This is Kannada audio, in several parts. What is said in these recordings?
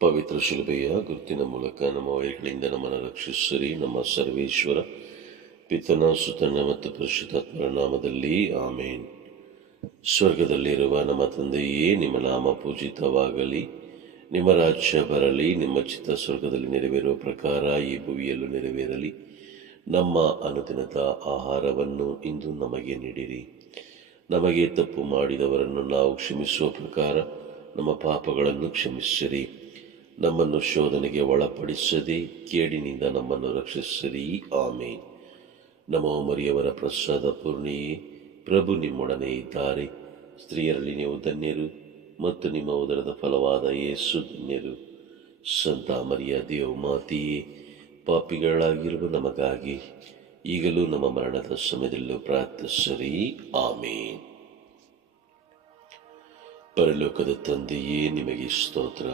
ಪವಿತ್ರ ಶಿಲುಬೆಯ ಗುರುತಿನ ಮೂಲಕ ನಮ್ಮ ವೈರಿಗಳಿಂದ ನಮ್ಮನ್ನು ರಕ್ಷಿಸಿರಿ. ನಮ್ಮ ಸರ್ವೇಶ್ವರ ಪಿತನ ಸುತನ ಮತ್ತು ಪರಿಶುದ್ಧಾತ್ಮರ ನಾಮದಲ್ಲಿ ಆಮೇನ್. ಸ್ವರ್ಗದಲ್ಲಿರುವ ನಮ್ಮ ತಂದೆಯೇ, ನಿಮ್ಮ ನಾಮ ಪೂಜಿತವಾಗಲಿ, ನಿಮ್ಮ ರಾಜ್ಯ ಬರಲಿ, ನಿಮ್ಮ ಚಿತ್ತ ಸ್ವರ್ಗದಲ್ಲಿ ನೆರವೇರುವ ಪ್ರಕಾರ ಈ ಭೂಮಿಯಲ್ಲೂ ನೆರವೇರಲಿ. ನಮ್ಮ ಅನುದಿನದ ಆಹಾರವನ್ನು ಇಂದು ನಮಗೆ ನೀಡಿರಿ. ನಮಗೆ ತಪ್ಪು ಮಾಡಿದವರನ್ನು ನಾವು ಕ್ಷಮಿಸುವ ಪ್ರಕಾರ ನಮ್ಮ ಪಾಪಗಳನ್ನು ಕ್ಷಮಿಸಿರಿ. ನಮ್ಮನ್ನು ಶೋಧನೆಗೆ ಒಳಪಡಿಸದೆ ಕೇಡಿನಿಂದ ನಮ್ಮನ್ನು ರಕ್ಷಿಸಿರಿ. ಆಮೇನ್. ನಮೋ ಮರಿಯವರ ಪ್ರಸಾದ ಪೂರ್ಣಿಯೇ, ಪ್ರಭು ನಿಮ್ಮೊಡನೆ ಇದ್ದಾರೆ. ಸ್ತ್ರೀಯರಲ್ಲಿ ನೀವು ಧನ್ಯರು ಮತ್ತು ನಿಮ್ಮ ಉದರದ ಫಲವಾದ ಯೇಸು ಧನ್ಯರು. ಸಂತ ಮರಿಯ ದೇವಮಾತೆಯೇ, ಪಾಪಿಗಳಾಗಿರುವ ನಮಗಾಗಿ ಈಗಲೂ ನಮ್ಮ ಮರಣದ ಸಮಯದಲ್ಲೂ ಪ್ರಾರ್ಥಿಸಿರಿ. ಆಮೇನ್. ಪರಲೋಕದ ತಂದೆಯೇ, ನಿಮಗೆ ಸ್ತೋತ್ರ.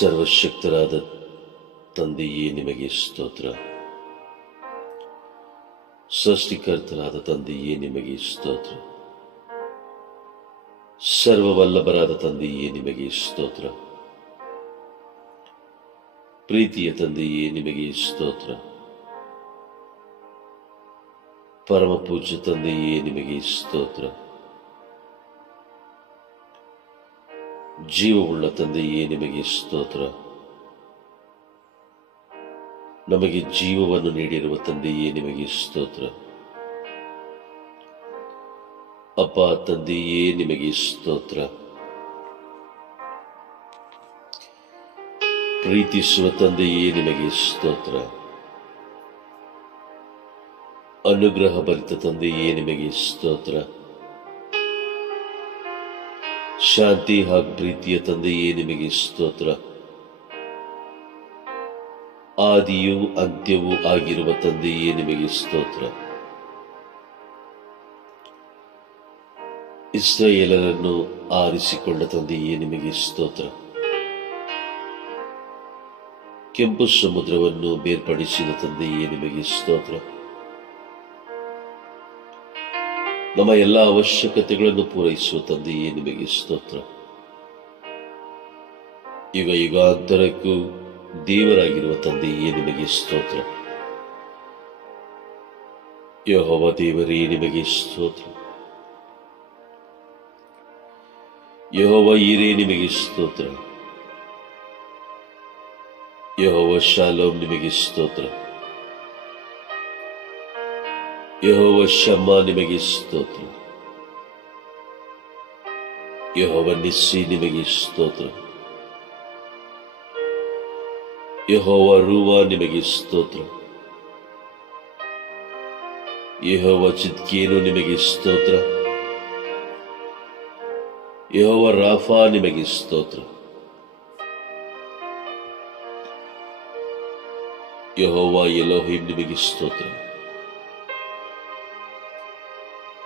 ಸರ್ವಶಕ್ತರಾದ ತಂದೆಯೇ, ನಿಮಗೆ ಸ್ತೋತ್ರ. ಸೃಷ್ಟಿಕರ್ತರಾದ ತಂದೆಯೇ, ನಿಮಗೆ ಸ್ತೋತ್ರ. ಸರ್ವವಲ್ಲಭರಾದ ತಂದೆಯೇ, ನಿಮಗೆ ಸ್ತೋತ್ರ. ಪ್ರೀತಿಯ ತಂದೆಯೇ, ನಿಮಗೆ ಸ್ತೋತ್ರ. ಪರಮ ಪೂಜ್ಯ ತಂದೆಯೇ, ನಿಮಗೆ ಸ್ತೋತ್ರ. ಜೀವವುಳ್ಳ ತಂದೆಯೇ, ನಿಮಗೆ ಸ್ತೋತ್ರ. ನಮಗೆ ಜೀವವನ್ನು ನೀಡಿರುವ ತಂದೆಯೇ, ನಿಮಗೆ ಸ್ತೋತ್ರ. ಅಪ್ಪ ತಂದೆಯೇ, ನಿಮಗೆ ಸ್ತೋತ್ರ. ಪ್ರೀತಿಸುವ ತಂದೆಯೇ, ನಿಮಗೆ ಸ್ತೋತ್ರ. ಅನುಗ್ರಹ ಭರಿತ ತಂದೆಯೇ, ನಿಮಗೆ ಸ್ತೋತ್ರ. ಶಾಂತಿ ಹಾಗೂ ಪ್ರೀತಿಯ ತಂದೆಯೇ, ನಿಮಗೆ ಸ್ತೋತ್ರ. ಆದಿಯೂ ಅಂತ್ಯವೂ ಆಗಿರುವ ತಂದೆಯೇ, ನಿಮಗೆ ಸ್ತೋತ್ರ. ಇಸ್ರಾಯೇಲರನ್ನು ಆರಿಸಿಕೊಂಡ ತಂದೆಯೇ, ನಿಮಗೆ ಸ್ತೋತ್ರ. ಕೆಂಪು ಸಮುದ್ರವನ್ನು ಬೇರ್ಪಡಿಸಿದ ತಂದೆಯೇ, ನಿಮಗೆ ಸ್ತೋತ್ರ. ನಮ್ಮ ಎಲ್ಲ ಅವಶ್ಯಕತೆಗಳನ್ನು ಪೂರೈಸುವ ತಂದೆಯೇ, ನಿಮಗೆ ಸ್ತೋತ್ರ. ಯುಗ ಯುಗಾಂತರಕ್ಕೂ ದೇವರಾಗಿರುವ ತಂದೆಯೇ, ನಿಮಗೆ ಸ್ತೋತ್ರ. ಯೆಹೋವ ದೇವರೇ, ನಿಮಗೆ ಸ್ತೋತ್ರ. ಯೆಹೋವ ಈರೇ, ನಿಮಗೆ ಸ್ತೋತ್ರ. ಯೆಹೋವ ಶಾಲೋಮ್, ನಿಮಗೆ ಸ್ತೋತ್ರ. ಯೆಹೋವ ಶಮ್ಮ, ನಿಮಗೆ ಸ್ತೋತ್ರ. ಯೆಹೋವ ನಿಸ್ಸಿ, ನಿಮಗೆ ಸ್ತೋತ್ರ. ಯೆಹೋವ ರೂವಾ, ನಿಮಗೆ ಸ್ತೋತ್ರ. ಯೆಹೋವ ಚಿದ್ಕೇನು, ನಿಮಗೆ ಸ್ತೋತ್ರ. ಯೆಹೋವ ರಾಫಾ, ನಿಮಗೆ ಸ್ತೋತ್ರ. ಯೆಹೋವ ಎಲೋಹಿಂ, ನಿಮಗೆ ಸ್ತೋತ್ರ.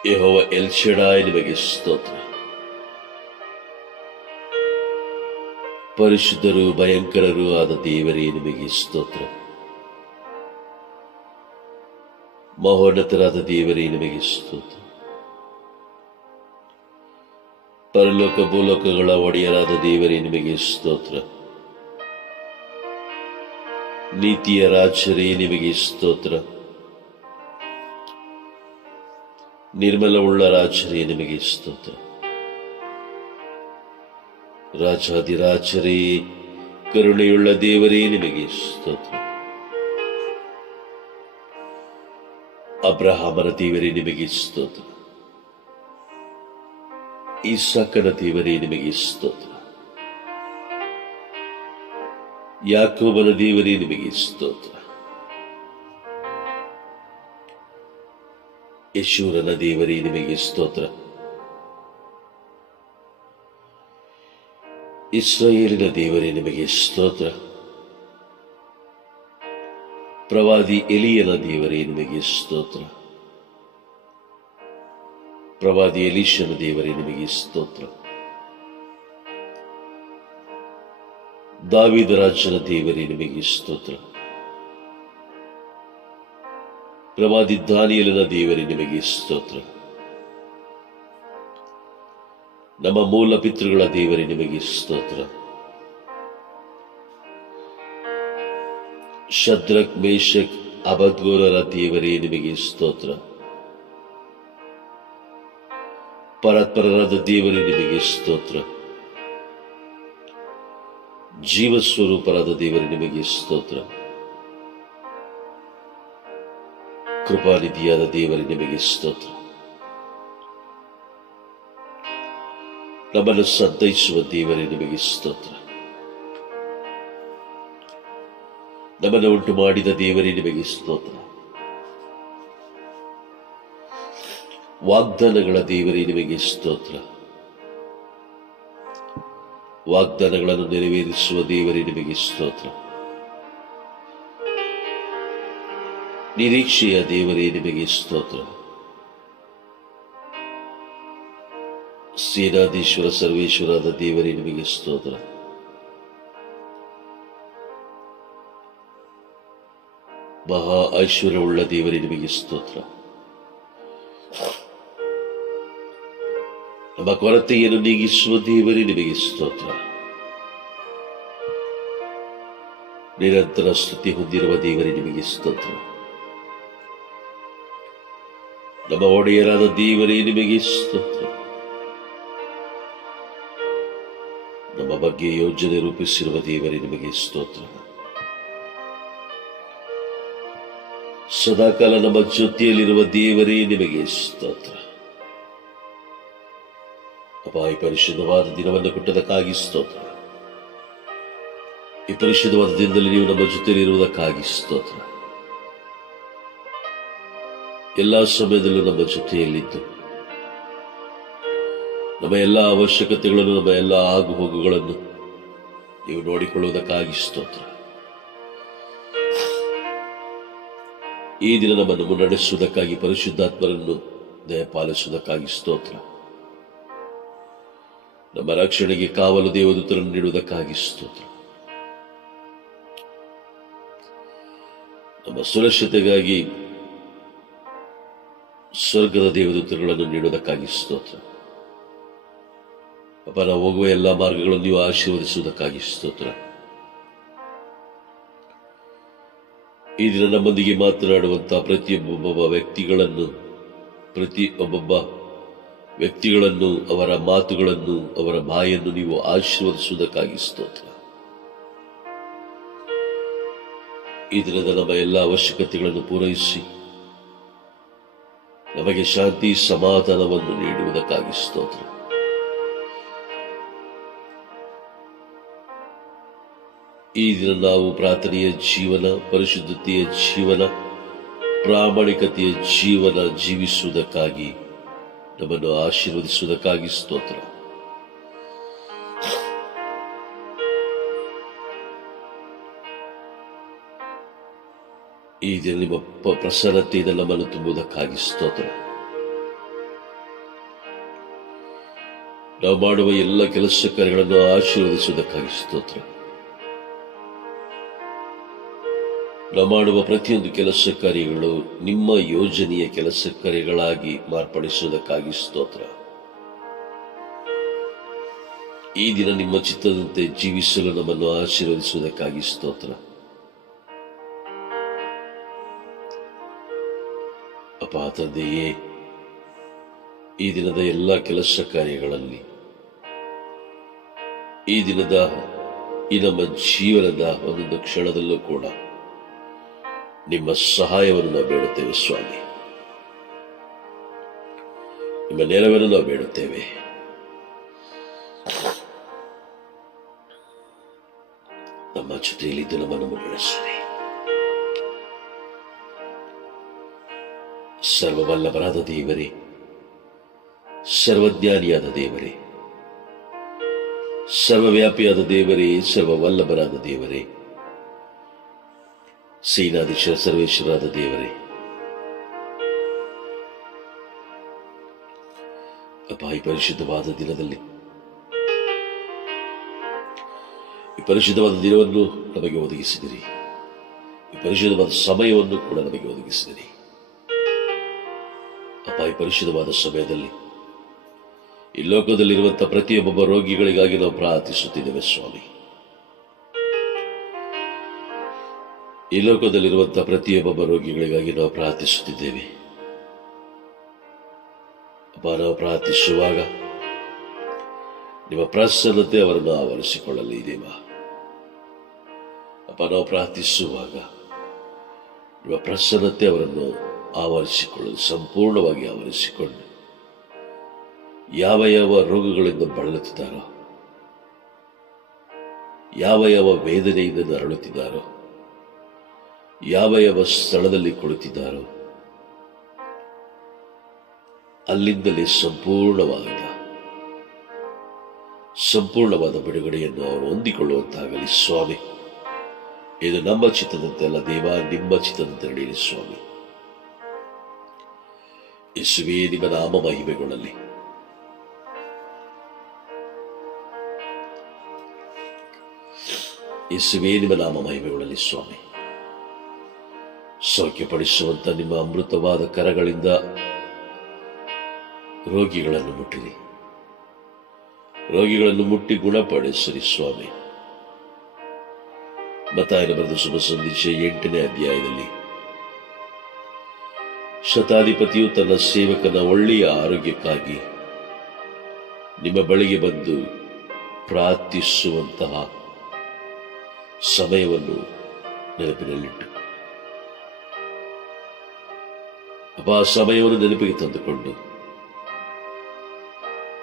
ಯೆಹೋವ ಎಲ್ ಶಡಾಯ್, ನಿಮಗೆ ಸ್ತೋತ್ರ. ಪರಿಶುದ್ಧರೂ ಭಯಂಕರರೂ ಆದ ದೇವರೇ, ನಿಮಗೆ ಸ್ತೋತ್ರ. ಮಹೋನ್ನತರಾದ ದೇವರೇ, ನಿಮಗೆ ಸ್ತೋತ್ರ. ಪರಲೋಕ ಭೂಲೋಕಗಳ ಒಡೆಯರಾದ ದೇವರೇ, ನಿಮಗೆ ಸ್ತೋತ್ರ. ನೀತಿಯ ರಾಜರೇ, ನಿಮಗೆ ಸ್ತೋತ್ರ. ನಿರ್ಮಲವುಳ್ಳ ರಾಜರೇ, ನಿಮಗೆ ಸ್ತೋತ್ರ. ರಾಜಾಧಿರಾಜರೇ, ಕರುಣೆಯುಳ್ಳ ದೇವರೇ, ನಿಮಗೆ ಸ್ತೋತ್ರ. ಅಬ್ರಹಾಮನ ದೇವರೇ, ನಿಮಗೆ ಸ್ತೋತ್ರ. ಇಸಾಕನ ದೇವರೇ, ನಿಮಗೆ ಸ್ತೋತ್ರ. ಯಾಕೋಬನ ದೇವರೇ, ನಿಮಗೆ ಸ್ತೋತ್ರ. ಯಶೂರನ ದೇವರೇ, ನಿಮಗೆ ಸ್ತೋತ್ರ. ಇಸ್ರಾಯೇಲಿನ ದೇವರೇ, ನಿಮಗೆ ಸ್ತೋತ್ರ. ಪ್ರವಾದಿ ಎಲಿಯನ ದೇವರೇ, ನಿಮಗೆ ಸ್ತೋತ್ರ. ಪ್ರವಾದಿ ಎಲೀಷನ ದೇವರೇ, ನಿಮಗೆ ಸ್ತೋತ್ರ. ದಾವೀದ ರಾಜನ ದೇವರೇ, ನಿಮಗೆ ಸ್ತೋತ್ರ. ಪ್ರವಾದಿ ದಾನಿಯೇಲನ ದೇವರೇ, ನಿಮಗೆ ಸ್ತೋತ್ರ. ನಮ್ಮ ಮೂಲ ಪಿತೃಗಳ ದೇವರೇ ನಿಮಗೆ ಸ್ತೋತ್ರ. ಶದ್ರಕ್, ಮೇಷಕ್, ಅಬದ್ಗೋರರ ದೇವರೇ ನಿಮಗೆ ಸ್ತೋತ್ರ. ಪರಾತ್ಪರರಾದ ದೇವರೇ ನಿಮಗೆ ಸ್ತೋತ್ರ. ಜೀವಸ್ವರೂಪರಾದ ದೇವರೇ ನಿಮಗೆ ಸ್ತೋತ್ರ. ಕೃಪಾನಿಧಿಯಾದ ದೇವರೇ ನಿಮಗೆ ಸ್ತೋತ್ರ. ನಮ್ಮನ್ನು ಸಂತೈಸುವ ದೇವರೇ ನಿಮಗೆ ಸ್ತೋತ್ರ. ನಮ್ಮನ್ನು ಉಂಟು ಮಾಡಿದ ದೇವರೇ ನಿಮಗೆ ಸ್ತೋತ್ರ. ವಾಗ್ದಾನಗಳ ದೇವರೇ ನಿಮಗೆ ಸ್ತೋತ್ರ. ವಾಗ್ದಾನಗಳನ್ನು ನೆರವೇರಿಸುವ ದೇವರೇ ನಿಮಗೆ ಸ್ತೋತ್ರ. ನಿರೀಕ್ಷೆಯ ದೇವರೇ ನಿಮಗೆ ಸ್ತೋತ್ರ. ಸೇನಾಧೀಶ್ವರ ಸರ್ವೇಶ್ವರಾದ ದೇವರೇ ನಿಮಗೆ ಸ್ತೋತ್ರ. ಮಹಾ ಐಶ್ವರ್ಯವುಳ್ಳ ದೇವರೇ ನಿಮಗೆ ಸ್ತೋತ್ರ. ನಮ್ಮ ಕೊರತೆಯನ್ನು ನೀಗಿಸುವ ದೇವರೇ ನಿಮಗೆ ಸ್ತೋತ್ರ. ನಿರಂತರ ಸ್ತುತಿ ಹೊಂದಿರುವ ದೇವರೇ ನಿಮಗೆ ಸ್ತೋತ್ರ. ನಮ್ಮ ಒಡೆಯರಾದ ದೇವರೇ ನಿಮಗೆ ಸ್ತೋತ್ರ. ನಮ್ಮ ಬಗ್ಗೆ ಯೋಜನೆ ರೂಪಿಸಿರುವ ದೇವರೇ ನಿಮಗೆ ಸ್ತೋತ್ರ. ಸದಾಕಾಲ ನಮ್ಮ ಜೊತೆಯಲ್ಲಿರುವ ದೇವರೇ ನಿಮಗೆ ಸ್ತೋತ್ರ. ಅಪ್ಪ, ಈ ಪರಿಶುದ್ಧವಾದ ದಿನವನ್ನು ಕೊಟ್ಟದಕ್ಕಾಗಿ ಸ್ತೋತ್ರ. ಈ ಪರಿಶುದ್ಧವಾದ ದಿನದಲ್ಲಿ ನೀವು ನಮ್ಮ ಜೊತೆಯಲ್ಲಿರುವುದಕ್ಕಾಗಿ ಸ್ತೋತ್ರ. ಎಲ್ಲಾ ಸಮಯದಲ್ಲೂ ನಮ್ಮ ಜೊತೆಯಲ್ಲಿದ್ದು ನಮ್ಮ ಎಲ್ಲ ಅವಶ್ಯಕತೆಗಳನ್ನು, ನಮ್ಮ ಎಲ್ಲ ಆಗು ಹೋಗುಗಳನ್ನು ನೀವು ನೋಡಿಕೊಳ್ಳುವುದಕ್ಕಾಗಿ ಸ್ತೋತ್ರ. ಈ ದಿನ ನಮ್ಮನ್ನು ಮುನ್ನಡೆಸುವುದಕ್ಕಾಗಿ ಪರಿಶುದ್ಧಾತ್ಮರನ್ನು ದಯಪಾಲಿಸುವುದಕ್ಕಾಗಿ ಸ್ತೋತ್ರ. ನಮ್ಮ ರಕ್ಷಣೆಗೆ ಕಾವಲು ದೇವದೂತರನ್ನು ನೀಡುವುದಕ್ಕಾಗಿ ಸ್ತೋತ್ರ. ನಮ್ಮ ಸುರಕ್ಷತೆಗಾಗಿ ಸ್ವರ್ಗದ ದೇವದೂತರುಗಳನ್ನು ನೀಡುವುದಕ್ಕಾಗಿ ಸ್ತೋತ್ರ. ಅಪ್ಪ, ನಾವು ಹೋಗುವ ಎಲ್ಲ ಮಾರ್ಗಗಳನ್ನು ನೀವು ಆಶೀರ್ವದಿಸುವುದಕ್ಕಾಗಿ ಸ್ತೋತ್ರ. ಈ ದಿನ ನಮ್ಮೊಂದಿಗೆ ಮಾತನಾಡುವಂತಹ ಪ್ರತಿಯೊಬ್ಬೊಬ್ಬ ವ್ಯಕ್ತಿಗಳನ್ನು ಅವರ ಮಾತುಗಳನ್ನು, ಅವರ ಬಾಯನ್ನು ನೀವು ಆಶೀರ್ವದಿಸುವುದಕ್ಕಾಗಿ ಸ್ತೋತ್ರ. ಈ ದಿನದ ನಮ್ಮ ಎಲ್ಲ ಅವಶ್ಯಕತೆಗಳನ್ನು ಪೂರೈಸಿ ನಮಗೆ ಶಾಂತಿ ಸಮಾಧಾನವನ್ನು ನೀಡುವುದಕ್ಕಾಗಿ ಸ್ತೋತ್ರ. ಈ ದಿನ ನಾವು ಪ್ರಾರ್ಥನೆಯ ಜೀವನ, ಪರಿಶುದ್ಧತೆಯ ಜೀವನ, ಪ್ರಾಮಾಣಿಕತೆಯ ಜೀವನ ಜೀವಿಸುವುದಕ್ಕಾಗಿ ನಮ್ಮನ್ನು ಆಶೀರ್ವದಿಸುವುದಕ್ಕಾಗಿ ಸ್ತೋತ್ರ. ಈ ದಿನ ನಿಮ್ಮ ಪ್ರಸನ್ನತೆಯಿಂದ ನಮ್ಮನ್ನು ತುಂಬುವುದಕ್ಕಾಗಿ ಸ್ತೋತ್ರ. ನಾವು ಮಾಡುವ ಎಲ್ಲ ಕೆಲಸ ಕಾರ್ಯಗಳನ್ನು ಆಶೀರ್ವದಿಸುವುದಕ್ಕಾಗಿ ಸ್ತೋತ್ರ. ನಾವು ಮಾಡುವ ಪ್ರತಿಯೊಂದು ಕೆಲಸ ಕಾರ್ಯಗಳು ನಿಮ್ಮ ಯೋಜನೆಯ ಕೆಲಸ ಕಾರ್ಯಗಳಾಗಿ ಮಾರ್ಪಡಿಸುವುದಕ್ಕಾಗಿ ಸ್ತೋತ್ರ. ಈ ದಿನ ನಿಮ್ಮ ಚಿತ್ತದಂತೆ ಜೀವಿಸಲು ನಮ್ಮನ್ನು ಆಶೀರ್ವದಿಸುವುದಕ್ಕಾಗಿ ಸ್ತೋತ್ರ. ಅಪ್ಪ ತಂದೆಯೇ, ಈ ದಿನದ ಎಲ್ಲ ಕೆಲಸ ಕಾರ್ಯಗಳಲ್ಲಿ, ಈ ದಿನದ ಈ ನಮ್ಮ ಜೀವನದ ಒಂದೊಂದು ಕ್ಷಣದಲ್ಲೂ ಕೂಡ ನಿಮ್ಮ ಸಹಾಯವನ್ನು ನಾವು ಬೇಡುತ್ತೇವೆ ಸ್ವಾಮಿ. ನಿಮ್ಮ ನೆರವನ್ನು ನಾವು ಬೇಡುತ್ತೇವೆ. ನಮ್ಮ ಜೊತೆಯಲ್ಲಿದ್ದು ನಮ್ಮನ್ನು ಮುನ್ನಡೆಸಿರಿ. ಸರ್ವವಲ್ಲಭರಾದ ದೇವರೇ, ಸರ್ವಜ್ಞಾನಿಯಾದ ದೇವರೇ, ಸರ್ವವ್ಯಾಪಿಯಾದ ದೇವರೇ, ಸರ್ವವಲ್ಲಭರಾದ ದೇವರೇ, ಸೇನಾಧೀಶ್ವರ ಸರ್ವೇಶ್ವರಾದ ದೇವರೇ, ಅಪ್ಪ, ಈ ಪರಿಶುದ್ಧವಾದ ದಿನದಲ್ಲಿ, ಈ ಪರಿಶುದ್ಧವಾದ ದಿನವನ್ನು ನಮಗೆ ಒದಗಿಸಿದಿರಿ. ಈ ಪರಿಶುದ್ಧವಾದ ಸಮಯವನ್ನು ಕೂಡ ನಮಗೆ ಒದಗಿಸಿದಿರಿ. ಅಪ್ಪ, ಈ ಪರಿಶುದ್ಧವಾದ ಸಮಯದಲ್ಲಿ ಈ ಲೋಕದಲ್ಲಿರುವಂತಹ ಪ್ರತಿಯೊಬ್ಬ ರೋಗಿಗಳಿಗಾಗಿ ನಾವು ಪ್ರಾರ್ಥಿಸುತ್ತಿದ್ದೇವೆ ಸ್ವಾಮಿ. ಈ ಲೋಕದಲ್ಲಿರುವಂತಹ ಪ್ರತಿಯೊಬ್ಬ ರೋಗಿಗಳಿಗಾಗಿ ನಾವು ಪ್ರಾರ್ಥಿಸುತ್ತಿದ್ದೇವೆ. ಅಪ್ಪ, ನಾವು ಪ್ರಾರ್ಥಿಸುವಾಗ ನಿಮ್ಮ ಪ್ರಸನ್ನತೆ ಅವರನ್ನು ಆವರಿಸಿಕೊಳ್ಳಲಿ ದೇವ. ಅಪ್ಪ, ನಾವು ಪ್ರಾರ್ಥಿಸುವಾಗ ನಿಮ್ಮ ಪ್ರಸನ್ನತೆ ಅವರನ್ನು ಆವರಿಸಿಕೊಳ್ಳಲು ಸಂಪೂರ್ಣವಾಗಿ ಆವರಿಸಿಕೊಂಡು ಯಾವ ಯಾವ ರೋಗಗಳಿಂದ ಬಳಲುತ್ತಿದ್ದಾರೋ, ಯಾವ ಯಾವ ವೇದನೆಯಿಂದ ನರಳುತ್ತಿದ್ದಾರೋ, ಯಾವ ಯಾವ ಸ್ಥಳದಲ್ಲಿ ಕುಳಿತಿದ್ದಾರೋ ಅಲ್ಲಿಂದಲೇ ಸಂಪೂರ್ಣವಾದ ಬಿಡುಗಡೆಯನ್ನು ಅವರು ಹೊಂದಿಕೊಳ್ಳುವಂತಾಗಲಿ ಸ್ವಾಮಿ. ಇದು ನಮ್ಮ ಚಿತ್ತದಂತೆ ಅಲ್ಲ ದೇವ, ನಿಮ್ಮ ಚಿತ್ತದಂತೆ ನಡೆಯಲಿ ಸ್ವಾಮಿ. ಯೇಸುವೇ, ನಿಮ್ಮ ನಾಮ ಮಹಿಮೆಗೊಳ್ಳಲಿ. ಯೇಸುವೇ, ನಿಮ್ಮ ನಾಮ ಮಹಿಮೆಗೊಳ್ಳಲಿ ಸ್ವಾಮಿ. ಸೌಖ್ಯಪಡಿಸುವಂತ ನಿಮ್ಮ ಅಮೃತವಾದ ಕರಗಳಿಂದ ರೋಗಿಗಳನ್ನು ಮುಟ್ಟಿರಿ, ರೋಗಿಗಳನ್ನು ಮುಟ್ಟಿ ಗುಣಪಡಿಸಿರಿ ಸ್ವಾಮಿ. ಮತ್ತಾಯನ ಬರೆದ ಶುಭ ಸಂದೇಶ 8ನೇ ಅಧ್ಯಾಯದಲ್ಲಿ ಶತಾಧಿಪತಿಯು ತನ್ನ ಸೇವಕನ ಒಳ್ಳೆಯ ಆರೋಗ್ಯಕ್ಕಾಗಿ ನಿಮ್ಮ ಬಳಿಗೆ ಬಂದು ಪ್ರಾರ್ಥಿಸುವಂತಹ ಸಮಯವನ್ನು ನೆನಪಿನಲ್ಲಿಟ್ಟು ಆ ಸಮಯವನ್ನು ನೆನಪಿಗೆ ತಂದುಕೊಂಡು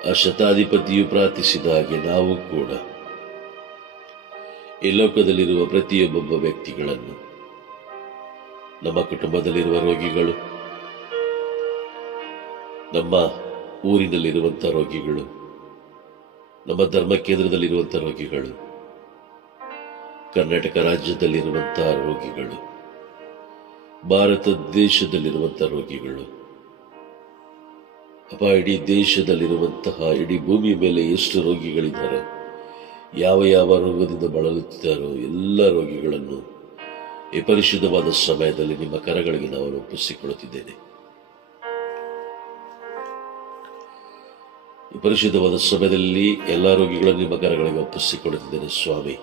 ಆ ಶತಾಧಿಪತಿಯು ಪ್ರಾರ್ಥಿಸಿದ ಹಾಗೆ ನಾವು ಕೂಡ ಈ ಲೋಕದಲ್ಲಿರುವ ಪ್ರತಿಯೊಬ್ಬೊಬ್ಬ ವ್ಯಕ್ತಿಗಳನ್ನು, ನಮ್ಮ ಕುಟುಂಬದಲ್ಲಿರುವ ರೋಗಿಗಳು, ನಮ್ಮ ಊರಿನಲ್ಲಿರುವಂತಹ ರೋಗಿಗಳು, ನಮ್ಮ ಧರ್ಮ ಕೇಂದ್ರದಲ್ಲಿರುವಂತಹ ರೋಗಿಗಳು, ಕರ್ನಾಟಕ ರಾಜ್ಯದಲ್ಲಿರುವಂತಹ ರೋಗಿಗಳು, ಭಾರತ ದೇಶದಲ್ಲಿರುವಂತಹ ರೋಗಿಗಳು, ಅಪ್ಪ, ಇಡೀ ದೇಶದಲ್ಲಿರುವಂತಹ, ಇಡೀ ಭೂಮಿಯ ಮೇಲೆ ಎಷ್ಟು ರೋಗಿಗಳಿದ್ದಾರೋ, ಯಾವ ಯಾವ ರೋಗದಿಂದ ಬಳಲುತ್ತಿದ್ದಾರೋ ಎಲ್ಲ ರೋಗಿಗಳನ್ನು ಈ ಪರಿಶುದ್ಧವಾದ ಸಮಯದಲ್ಲಿ ನಿಮ್ಮ ಕರಗಳಿಗೆ ನಾವು ಒಪ್ಪಿಸಿಕೊಳ್ಳುತ್ತಿದ್ದೇನೆ. ಈ ಪರಿಶುದ್ಧವಾದ ಸಮಯದಲ್ಲಿ ಎಲ್ಲ ರೋಗಿಗಳನ್ನು ನಿಮ್ಮ ಕರಗಳಿಗೆ ಒಪ್ಪಿಸಿಕೊಳ್ಳುತ್ತಿದ್ದೇನೆ ಸ್ವಾಮಿ.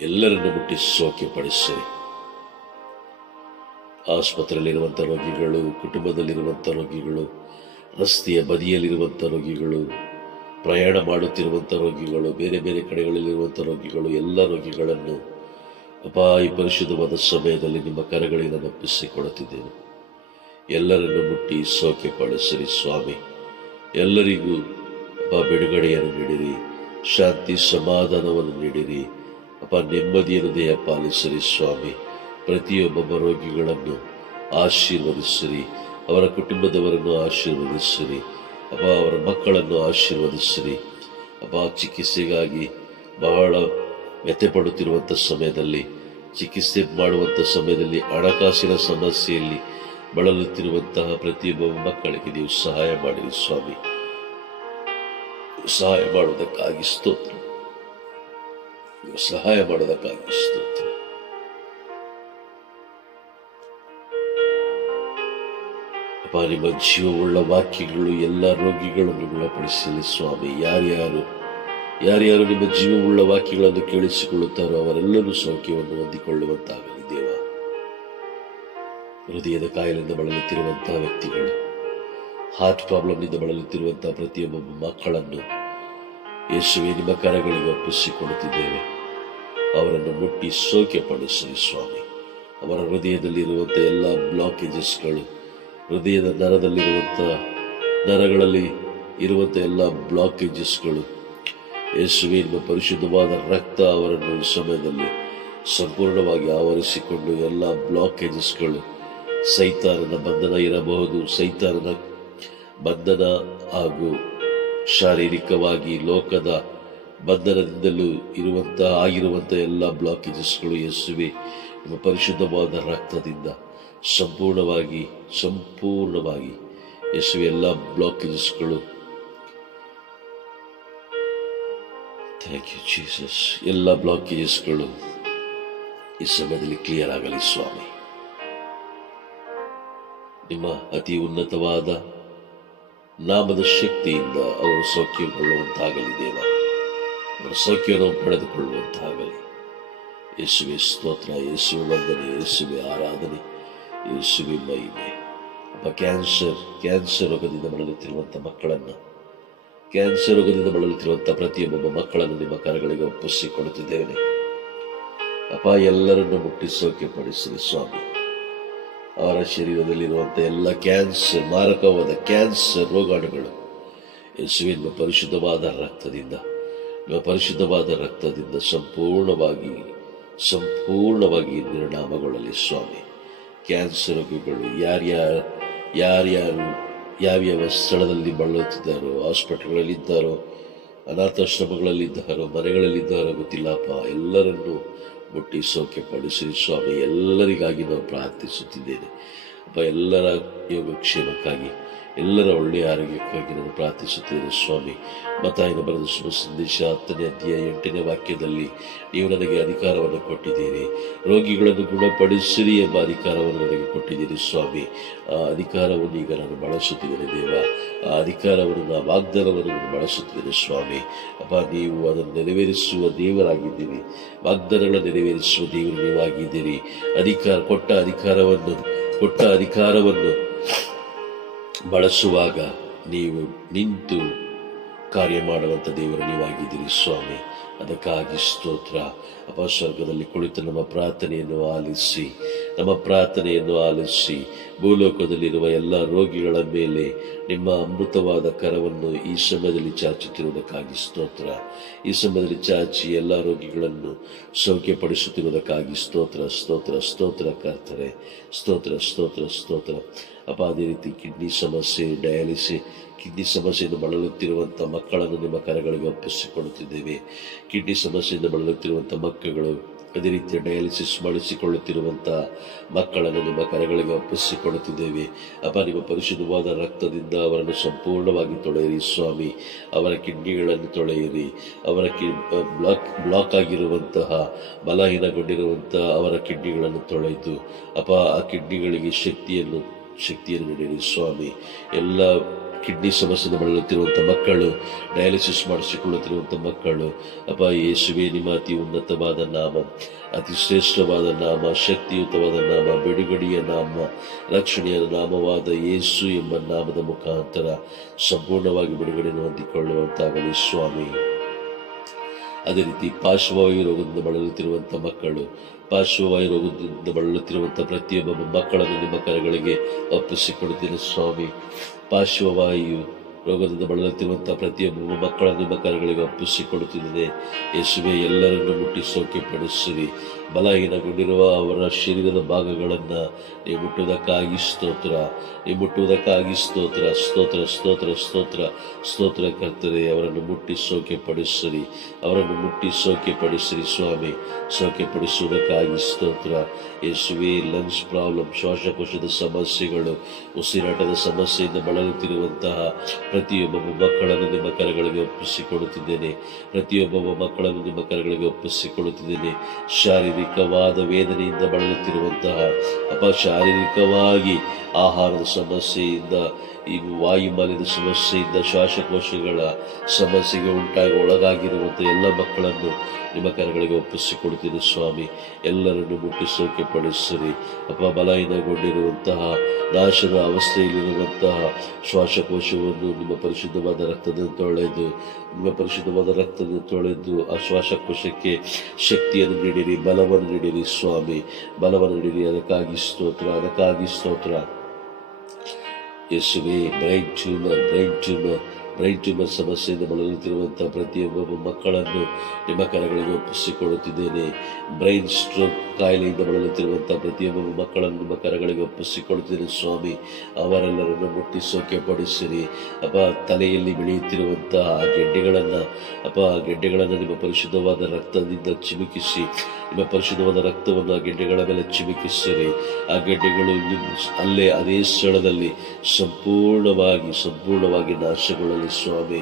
ಎಲ್ಲರನ್ನು ಮುಟ್ಟಿ ಸೌಖ್ಯಪಡಿಸಿರಿ. ಆಸ್ಪತ್ರೆಯಲ್ಲಿರುವಂತಹ ರೋಗಿಗಳು, ಕುಟುಂಬದಲ್ಲಿರುವಂತಹ ರೋಗಿಗಳು, ರಸ್ತೆಯ ಬದಿಯಲ್ಲಿರುವಂತಹ ರೋಗಿಗಳು, ಪ್ರಯಾಣ ಮಾಡುತ್ತಿರುವಂತಹ ರೋಗಿಗಳು, ಬೇರೆ ಬೇರೆ ಕಡೆಗಳಲ್ಲಿರುವಂತಹ ರೋಗಿಗಳು, ಎಲ್ಲ ರೋಗಿಗಳನ್ನು ಅಪ್ಪ ಈ ಪರಿಶುದ್ಧವಾದ ಸಮಯದಲ್ಲಿ ನಿಮ್ಮ ಕರಗಳಿಗೆ ನಾನು ಒಪ್ಪಿಸಿಕೊಡುತ್ತಿದ್ದೇನೆ. ಎಲ್ಲರನ್ನು ಮುಟ್ಟಿ ಸೌಖ್ಯಪಡಿಸಿರಿ ಸ್ವಾಮಿ. ಎಲ್ಲರಿಗೂ ಅಪ್ಪ ಬಿಡುಗಡೆಯನ್ನು ನೀಡಿರಿ, ಶಾಂತಿ ಸಮಾಧಾನವನ್ನು ನೀಡಿರಿ ಅಪ್ಪ, ನೆಮ್ಮದಿಯನ್ನು ದಯ ಪಾಲಿಸಿರಿ ಸ್ವಾಮಿ. ಪ್ರತಿಯೊಬ್ಬೊಬ್ಬ ರೋಗಿಗಳನ್ನು ಆಶೀರ್ವದಿಸಿರಿ, ಅವರ ಕುಟುಂಬದವರನ್ನು ಆಶೀರ್ವದಿಸಿರಿ ಅಪ್ಪ, ಅವರ ಮಕ್ಕಳನ್ನು ಆಶೀರ್ವದಿಸಿರಿ ಅಪ್ಪ. ಚಿಕಿತ್ಸೆಗಾಗಿ ಬಹಳ ವ್ಯಥೆ ಪಡುತ್ತಿರುವಂಥ ಸಮಯದಲ್ಲಿ, ಚಿಕಿತ್ಸೆ ಮಾಡುವಂಥ ಸಮಯದಲ್ಲಿ ಹಣಕಾಸಿನ ಸಮಸ್ಯೆಯಲ್ಲಿ ಬಳಲುತ್ತಿರುವಂತಹ ಪ್ರತಿಯೊಬ್ಬ ಮಕ್ಕಳಿಗೆ ನೀವು ಸಹಾಯ ಮಾಡಿರಿ ಸ್ವಾಮಿ. ಸಹಾಯ ಮಾಡುವುದಕ್ಕಾಗಿ ಸ್ತೋತ್ರ, ಸಹಾಯ ಮಾಡುವುದಕ್ಕಾಗಿ ಸ್ತೋತ್ರ. ಅಪ್ಪ, ನಿಮ್ಮ ಜೀವವುಳ್ಳ ವಾಕ್ಯಗಳು ಎಲ್ಲ ರೋಗಿಗಳನ್ನು ಗುಣಪಡಿಸಲಿ ಸ್ವಾಮಿ. ಯಾರ್ಯಾರು ನಿಮ್ಮ ಜೀವವುಳ್ಳ ವಾಕ್ಯಗಳನ್ನು ಕೇಳಿಸಿಕೊಳ್ಳುತ್ತಾರೋ ಅವರೆಲ್ಲರೂ ಸೌಖ್ಯವನ್ನು ಹೊಂದಿಕೊಳ್ಳುವಂತಾಗಲಿ ದೇವ. ಹೃದಯದ ಕಾಯಿಲೆಯಿಂದ ಬಳಲುತ್ತಿರುವಂತಹ ವ್ಯಕ್ತಿಗಳು, ಹಾರ್ಟ್ ಪ್ರಾಬ್ಲಮ್ನಿಂದ ಬಳಲುತ್ತಿರುವಂತಹ ಪ್ರತಿಯೊಬ್ಬ ಮಕ್ಕಳನ್ನು ಯೇಸುವೆ ನಿಮ್ಮ ಕರಗಳಿಗೆ ಒಪ್ಪಿಸಿಕೊಡುತ್ತಿದ್ದೇವೆ. ಅವರನ್ನು ಮುಟ್ಟಿ ಸೌಖ್ಯಪಡಿಸಲಿ ಸ್ವಾಮಿ. ಅವರ ಹೃದಯದಲ್ಲಿರುವಂಥ ಎಲ್ಲ ಬ್ಲಾಕೇಜಸ್ಗಳು, ಹೃದಯದ ನರಗಳಲ್ಲಿ ಇರುವಂಥ ಎಲ್ಲ ಬ್ಲಾಕೇಜಸ್ಗಳು, ಯೇಸುವೆ ನಿಮ್ಮ ಪರಿಶುದ್ಧವಾದ ರಕ್ತ ಅವರನ್ನು ಈ ಸಮಯದಲ್ಲಿ ಸಂಪೂರ್ಣವಾಗಿ ಆವರಿಸಿಕೊಂಡು ಎಲ್ಲ ಬ್ಲಾಕೇಜಸ್ಗಳು, ಸೈತಾನನ ಬಂಧನ ಇರಬಹುದು, ಸೈತಾನನ ಬಂಧನ ಹಾಗೂ ಶಾರೀರಿಕವಾಗಿ ಲೋಕದ ಬಂಧನದಿಂದಲೂ ಆಗಿರುವಂಥ ಎಲ್ಲ ಬ್ಲಾಕೇಜಸ್ಗಳು ಯೇಸುವೆ ನಿಮ್ಮ ಪರಿಶುದ್ಧವಾದ ರಕ್ತದಿಂದ ಸಂಪೂರ್ಣವಾಗಿ ಯೇಸುವೆ ಎಲ್ಲ ಬ್ಲಾಕೇಜಸ್ಗಳು, ಥ್ಯಾಂಕ್ ಯು ಜೀಸಸ್, ಎಲ್ಲ ಬ್ಲಾಕೇಜಸ್ಗಳು ಈ ಸಮಯದಲ್ಲಿ ಕ್ಲಿಯರ್ ಆಗಲಿ ಸ್ವಾಮಿ. ನಿಮ್ಮ ಅತಿ ಉನ್ನತವಾದ ನಾಮದ ಶಕ್ತಿಯಿಂದ ಅವರು ಸೌಖ್ಯಗೊಳ್ಳುವಂತಾಗಲಿ ದೇವ. ಅವರ ಸೌಖ್ಯವನ್ನು ಪಡೆದುಕೊಳ್ಳುವಂತಾಗಲಿ. ಯೇಸುವೆ ಸ್ತೋತ್ರ, ಯೇಸುವೆ ವಂದನೆ, ಯೇಸುವೆ ಆರಾಧನೆ, ಯೇಸುವೆ ಮಹಿಮೆ. ಅಪ್ಪ, ಕ್ಯಾನ್ಸರ್ ರೋಗದಿಂದ ಬಳಲುತ್ತಿರುವಂಥ ಮಕ್ಕಳನ್ನು, ಕ್ಯಾನ್ಸರ್ ರೋಗದಿಂದ ಬಳಲುತ್ತಿರುವಂಥ ಪ್ರತಿಯೊಬ್ಬ ಮಕ್ಕಳನ್ನು ನಿಮ್ಮ ಕರಗಳಿಗೆ ಒಪ್ಪಿಸಿಕೊಡುತ್ತಿದ್ದೇನೆ. ಅಪ್ಪ, ಎಲ್ಲರನ್ನು ಮುಟ್ಟಿ ಸೌಖ್ಯ ಪಡಿಸಿರಿ ಸ್ವಾಮಿ. ಅವರ ಶರೀರದಲ್ಲಿರುವಂಥ ಎಲ್ಲ ಕ್ಯಾನ್ಸರ್, ಮಾರಕವಾದ ಕ್ಯಾನ್ಸರ್ ರೋಗಾಣುಗಳು ಯೇಸುವೆ ನಿಮ್ಮ ಪರಿಶುದ್ಧವಾದ ರಕ್ತದಿಂದ ಸಂಪೂರ್ಣವಾಗಿ ನಿರ್ನಾಮಗೊಳ್ಳಲಿ ಸ್ವಾಮಿ. ಕ್ಯಾನ್ಸರ್ ರೋಗಿಗಳು ಯಾರ್ಯಾರು ಯಾವ್ಯಾವ ಸ್ಥಳದಲ್ಲಿ ಬಳಲುತ್ತಿದ್ದಾರೋ, ಹಾಸ್ಪಿಟಲ್ಗಳಲ್ಲಿದ್ದಾರೋ, ಅನಾಥಾಶ್ರಮಗಳಲ್ಲಿದ್ದಾರೋ, ಮನೆಗಳಲ್ಲಿದ್ದಾರೋ ಗೊತ್ತಿಲ್ಲಪ್ಪ, ಎಲ್ಲರನ್ನೂ ಮುಟ್ಟಿ ಸೌಖ್ಯ ಪಡಿಸಿರಿ ಸ್ವಾಮಿ. ಎಲ್ಲರಿಗಾಗಿ ನಾವು ಪ್ರಾರ್ಥಿಸುತ್ತಿದ್ದೇನೆ ಅಪ್ಪ. ಎಲ್ಲರ ಯೋಗಕ್ಷೇಮಕ್ಕಾಗಿ, ಎಲ್ಲರ ಒಳ್ಳೆಯ ಆರೋಗ್ಯಕ್ಕಾಗಿ ನಾನು ಪ್ರಾರ್ಥಿಸುತ್ತೇನೆ ಸ್ವಾಮಿ. ಮತ್ತಾಯನ ಬರೆದ ಶುಭ ಸಂದೇಶ 10ನೇ ಅಧ್ಯಾಯ 8ನೇ ವಾಕ್ಯದಲ್ಲಿ ನೀವು ನನಗೆ ಅಧಿಕಾರವನ್ನು ಕೊಟ್ಟಿದ್ದೀರಿ, ರೋಗಿಗಳನ್ನು ಗುಣಪಡಿಸಿರಿ ಎಂಬ ಅಧಿಕಾರವನ್ನು ನನಗೆ ಕೊಟ್ಟಿದ್ದೀರಿ ಸ್ವಾಮಿ. ಆ ಅಧಿಕಾರವನ್ನು ಈಗ ನಾನು ಬಳಸುತ್ತಿದ್ದೇನೆ ದೇವ. ಆ ಅಧಿಕಾರವನ್ನು, ವಾಗ್ದಾನವನ್ನು ನಾನು ಬಳಸುತ್ತಿದ್ದೇನೆ ಸ್ವಾಮಿ. ಅಪ್ಪ, ನೀವು ಅದನ್ನು ನೆರವೇರಿಸುವ ದೇವರಾಗಿದ್ದೀರಿ, ವಾಗ್ದಾನಗಳನ್ನು ನೆರವೇರಿಸುವ ದೇವರು ನೀವಾಗಿದ್ದೀರಿ. ಕೊಟ್ಟ ಅಧಿಕಾರವನ್ನು ಬಳಸುವಾಗ ನೀವು ನಿಂತು ಕಾರ್ಯ ಮಾಡುವಂಥ ದೇವರು ನೀವಾಗಿದ್ದೀರಿ ಸ್ವಾಮಿ. ಅದಕ್ಕಾಗಿ ಸ್ತೋತ್ರ ಅಪ್ಪ. ಸ್ವರ್ಗದಲ್ಲಿ ಕುಳಿತು ನಮ್ಮ ಪ್ರಾರ್ಥನೆಯನ್ನು ಆಲಿಸಿ ಭೂಲೋಕದಲ್ಲಿರುವ ಎಲ್ಲ ರೋಗಿಗಳ ಮೇಲೆ ನಿಮ್ಮ ಅಮೃತವಾದ ಕರವನ್ನು ಈ ಸಮಯದಲ್ಲಿ ಚಾಚುತ್ತಿರುವುದಕ್ಕಾಗಿ ಸ್ತೋತ್ರ. ಈ ಸಮಯದಲ್ಲಿ ಚಾಚಿ ಎಲ್ಲ ರೋಗಿಗಳನ್ನು ಸೌಖ್ಯಪಡಿಸುತ್ತಿರುವುದಕ್ಕಾಗಿ ಸ್ತೋತ್ರ ಕರ್ತರೆ. ಸ್ತೋತ್ರ ಅಪ್ಪ. ಅದೇ ರೀತಿ ಕಿಡ್ನಿ ಸಮಸ್ಯೆಯಿಂದ ಬಳಲುತ್ತಿರುವಂಥ ಮಕ್ಕಳನ್ನು ನಿಮ್ಮ ಕರಗಳಿಗೆ ಒಪ್ಪಿಸಿಕೊಡುತ್ತಿದ್ದೇವೆ. ಕಿಡ್ನಿ ಸಮಸ್ಯೆಯಿಂದ ಬಳಲುತ್ತಿರುವಂಥ ಮಕ್ಕಳು, ಅದೇ ರೀತಿಯ ಡಯಾಲಿಸಿಸ್ ಮಾಡಿಸಿಕೊಳ್ಳುತ್ತಿರುವಂಥ ಮಕ್ಕಳನ್ನು ನಿಮ್ಮ ಕರಗಳಿಗೆ ಒಪ್ಪಿಸಿಕೊಡುತ್ತಿದ್ದೇವೆ ಅಪ್ಪ. ನಿಮ್ಮ ಪರಿಶುದ್ಧವಾದ ರಕ್ತದಿಂದ ಅವರನ್ನು ಸಂಪೂರ್ಣವಾಗಿ ತೊಳೆಯಿರಿ ಸ್ವಾಮಿ. ಅವರ ಕಿಡ್ನಿಗಳನ್ನು ತೊಳೆಯಿರಿ. ಅವರ ಬ್ಲಾಕ್ ಆಗಿರುವಂತಹ, ಬಲಹೀನಗೊಂಡಿರುವಂತಹ ಅವರ ಕಿಡ್ನಿಗಳನ್ನು ತೊಳೆದು ಅಪ್ಪ, ಆ ಕಿಡ್ನಿಗಳಿಗೆ ಶಕ್ತಿಯನ್ನು ನೀಡಿರಿ ಸ್ವಾಮಿ. ಎಲ್ಲ ಕಿಡ್ನಿ ಸಮಸ್ಯೆಯಿಂದ ಬಳಲುತ್ತಿರುವಂಥ ಮಕ್ಕಳು, ಡಯಾಲಿಸಿಸ್ ಮಾಡಿಸಿಕೊಳ್ಳುತ್ತಿರುವಂಥ ಮಕ್ಕಳು ಅಪ್ಪ, ಯೇಸುವೆ ನಿಮ್ಮ ಅತಿ ಉನ್ನತವಾದ ನಾಮ, ಅತಿ ಶ್ರೇಷ್ಠವಾದ ನಾಮ, ಶಕ್ತಿಯುತವಾದ ನಾಮ, ಬಿಡುಗಡೆಯ ನಾಮ, ರಕ್ಷಣೆಯ ನಾಮವಾದ ಯೇಸು ಎಂಬ ನಾಮದ ಮುಖಾಂತರ ಸಂಪೂರ್ಣವಾಗಿ ಬಿಡುಗಡೆಯನ್ನು ಹೊಂದಿಕೊಳ್ಳುವಂತಾಗಲಿ ಸ್ವಾಮಿ. ಅದೇ ರೀತಿ ಪಾರ್ಶ್ವವಾಯು ರೋಗದಿಂದ ಬಳಲುತ್ತಿರುವಂಥ ಮಕ್ಕಳು, ಪಾರ್ಶ್ವವಾಯು ರೋಗದಿಂದ ಬಳಲುತ್ತಿರುವಂಥ ಪ್ರತಿಯೊಬ್ಬ ಮಕ್ಕಳನ್ನು ನಿಮ್ಮ ಕರಗಳಿಗೆ ಒಪ್ಪಿಸಿಕೊಡುತ್ತೇನೆ ಸ್ವಾಮಿ. ಪಾರ್ಶ್ವವಾಯು ರೋಗದಿಂದ ಬಳಲುತ್ತಿರುವಂಥ ಪ್ರತಿಯೊಬ್ಬ ಮಕ್ಕಳನ್ನು ನಿಮ್ಮ ಕರಗಳಿಗೆ ಒಪ್ಪಿಸಿಕೊಡುತ್ತಿದ್ದೇನೆ ಯೇಸುವೆ. ಎಲ್ಲರನ್ನು ಮುಟ್ಟಿ ಸೌಖ್ಯಪಡಿಸಿರಿ. ಬಲಹೀನಗೊಂಡಿರುವ ಅವರ ಶರೀರದ ಭಾಗಗಳನ್ನು ನೀವು ಮುಟ್ಟುವುದಕ್ಕಾಗಿ ಸ್ತೋತ್ರ ಕರ್ತರೆ. ಅವರನ್ನು ಮುಟ್ಟಿ ಸೌಖ್ಯಪಡಿಸಿರಿ ಸ್ವಾಮಿ. ಸೌಖ್ಯಪಡಿಸುವುದಕ್ಕಾಗಿ ಸ್ತೋತ್ರ ಯೇಸುವೆ. ಲಂಗ್ಸ್ ಪ್ರಾಬ್ಲಮ್, ಶ್ವಾಸಕೋಶದ ಸಮಸ್ಯೆಗಳು, ಉಸಿರಾಟದ ಸಮಸ್ಯೆಯಿಂದ ಬಳಲುತ್ತಿರುವಂತಹ ಪ್ರತಿಯೊಬ್ಬ ಮಕ್ಕಳನ್ನು ನಿಮ್ಮ ಕರಗಳಿಗೆ ಒಪ್ಪಿಸಿಕೊಡುತ್ತಿದ್ದೇನೆ. ಶಾರೀರಿಕವಾದ ವೇದನೆಯಿಂದ ಬಳಲುತ್ತಿರುವಂತಹ ಅಪ್ಪ, ಶಾರೀರಿಕವಾಗಿ ಆಹಾರದ ಸಮಸ್ಯೆಯಿಂದ, ಈ ವಾಯುಮಾಲಿನ್ಯದ ಸಮಸ್ಯೆಯಿಂದ, ಶ್ವಾಸಕೋಶಗಳ ಸಮಸ್ಯೆಗೆ ಒಳಗಾಗಿರುವಂಥ ಎಲ್ಲ ಮಕ್ಕಳನ್ನು ನಿಮ್ಮ ಕರಗಳಿಗೆ ಒಪ್ಪಿಸಿಕೊಡ್ತೀನಿ ಸ್ವಾಮಿ. ಎಲ್ಲರನ್ನು ಮುಟ್ಟಿ ಸೌಖ್ಯಪಡಿಸಿರಿ ಅಪ್ಪ. ಬಲಹೀನಗೊಂಡಿರುವಂತಹ, ನಾಶದ ಅವಸ್ಥೆಯಲ್ಲಿರುವಂತಹ ಶ್ವಾಸಕೋಶವನ್ನು ನಿಮ್ಮ ಪರಿಶುದ್ಧವಾದ ರಕ್ತದಿಂದ ತೊಳೆದು ಆ ಶ್ವಾಸಕೋಶಕ್ಕೆ ಶಕ್ತಿಯನ್ನು ನೀಡಿರಿ, ಬಲವನ್ನು ನೀಡಿರಿ ಸ್ವಾಮಿ. ಅದಕ್ಕಾಗಿ ಸ್ತೋತ್ರ ಯೇಸುವೆ. ಬ್ರೈನ್ ಟ್ಯೂಮರ್ ಸಮಸ್ಯೆಯಿಂದ ಬಳಲುತ್ತಿರುವಂತಹ ಪ್ರತಿಯೊಬ್ಬ ಮಕ್ಕಳನ್ನು ನಿಮ್ಮ ಕರಗಳಿಗೆ ಒಪ್ಪಿಸಿಕೊಡುತ್ತಿದ್ದೇನೆ. ಬ್ರೈನ್ ಸ್ಟ್ರೋಕ್ ಕಾಯಿಲೆಯಿಂದ ಬಳಲುತ್ತಿರುವಂತಹ ಪ್ರತಿಯೊಬ್ಬ ಮಕ್ಕಳನ್ನು ನಿಮ್ಮ ಕರಗಳಿಗೆ ಒಪ್ಪಿಸಿಕೊಡುತ್ತಿದ್ದೇನೆ ಸ್ವಾಮಿ. ಅವರೆಲ್ಲರನ್ನು ಮುಟ್ಟಿ ಸೌಖ್ಯಪಡಿಸಿರಿ ಅಪ್ಪ. ತಲೆಯಲ್ಲಿ ಬೆಳೆಯುತ್ತಿರುವಂತಹ ಗೆಡ್ಡೆಗಳನ್ನು ನಿಮ್ಮ ಪರಿಶುದ್ಧವಾದ ರಕ್ತದಿಂದ ಚಿಮುಕಿಸಿ, ನಿಮ್ಮ ಪರಿಶುದ್ಧವಾದ ರಕ್ತವನ್ನು ಆ ಗೆಡ್ಡೆಗಳ ಮೇಲೆ ಚಿಮುಕಿಸಿರಿ. ಆ ಗೆಡ್ಡೆಗಳು ಅದೇ ಸ್ಥಳದಲ್ಲಿ ಸಂಪೂರ್ಣವಾಗಿ ನಾಶಗೊಳ್ಳಲಿ ಸ್ವಾಮಿ.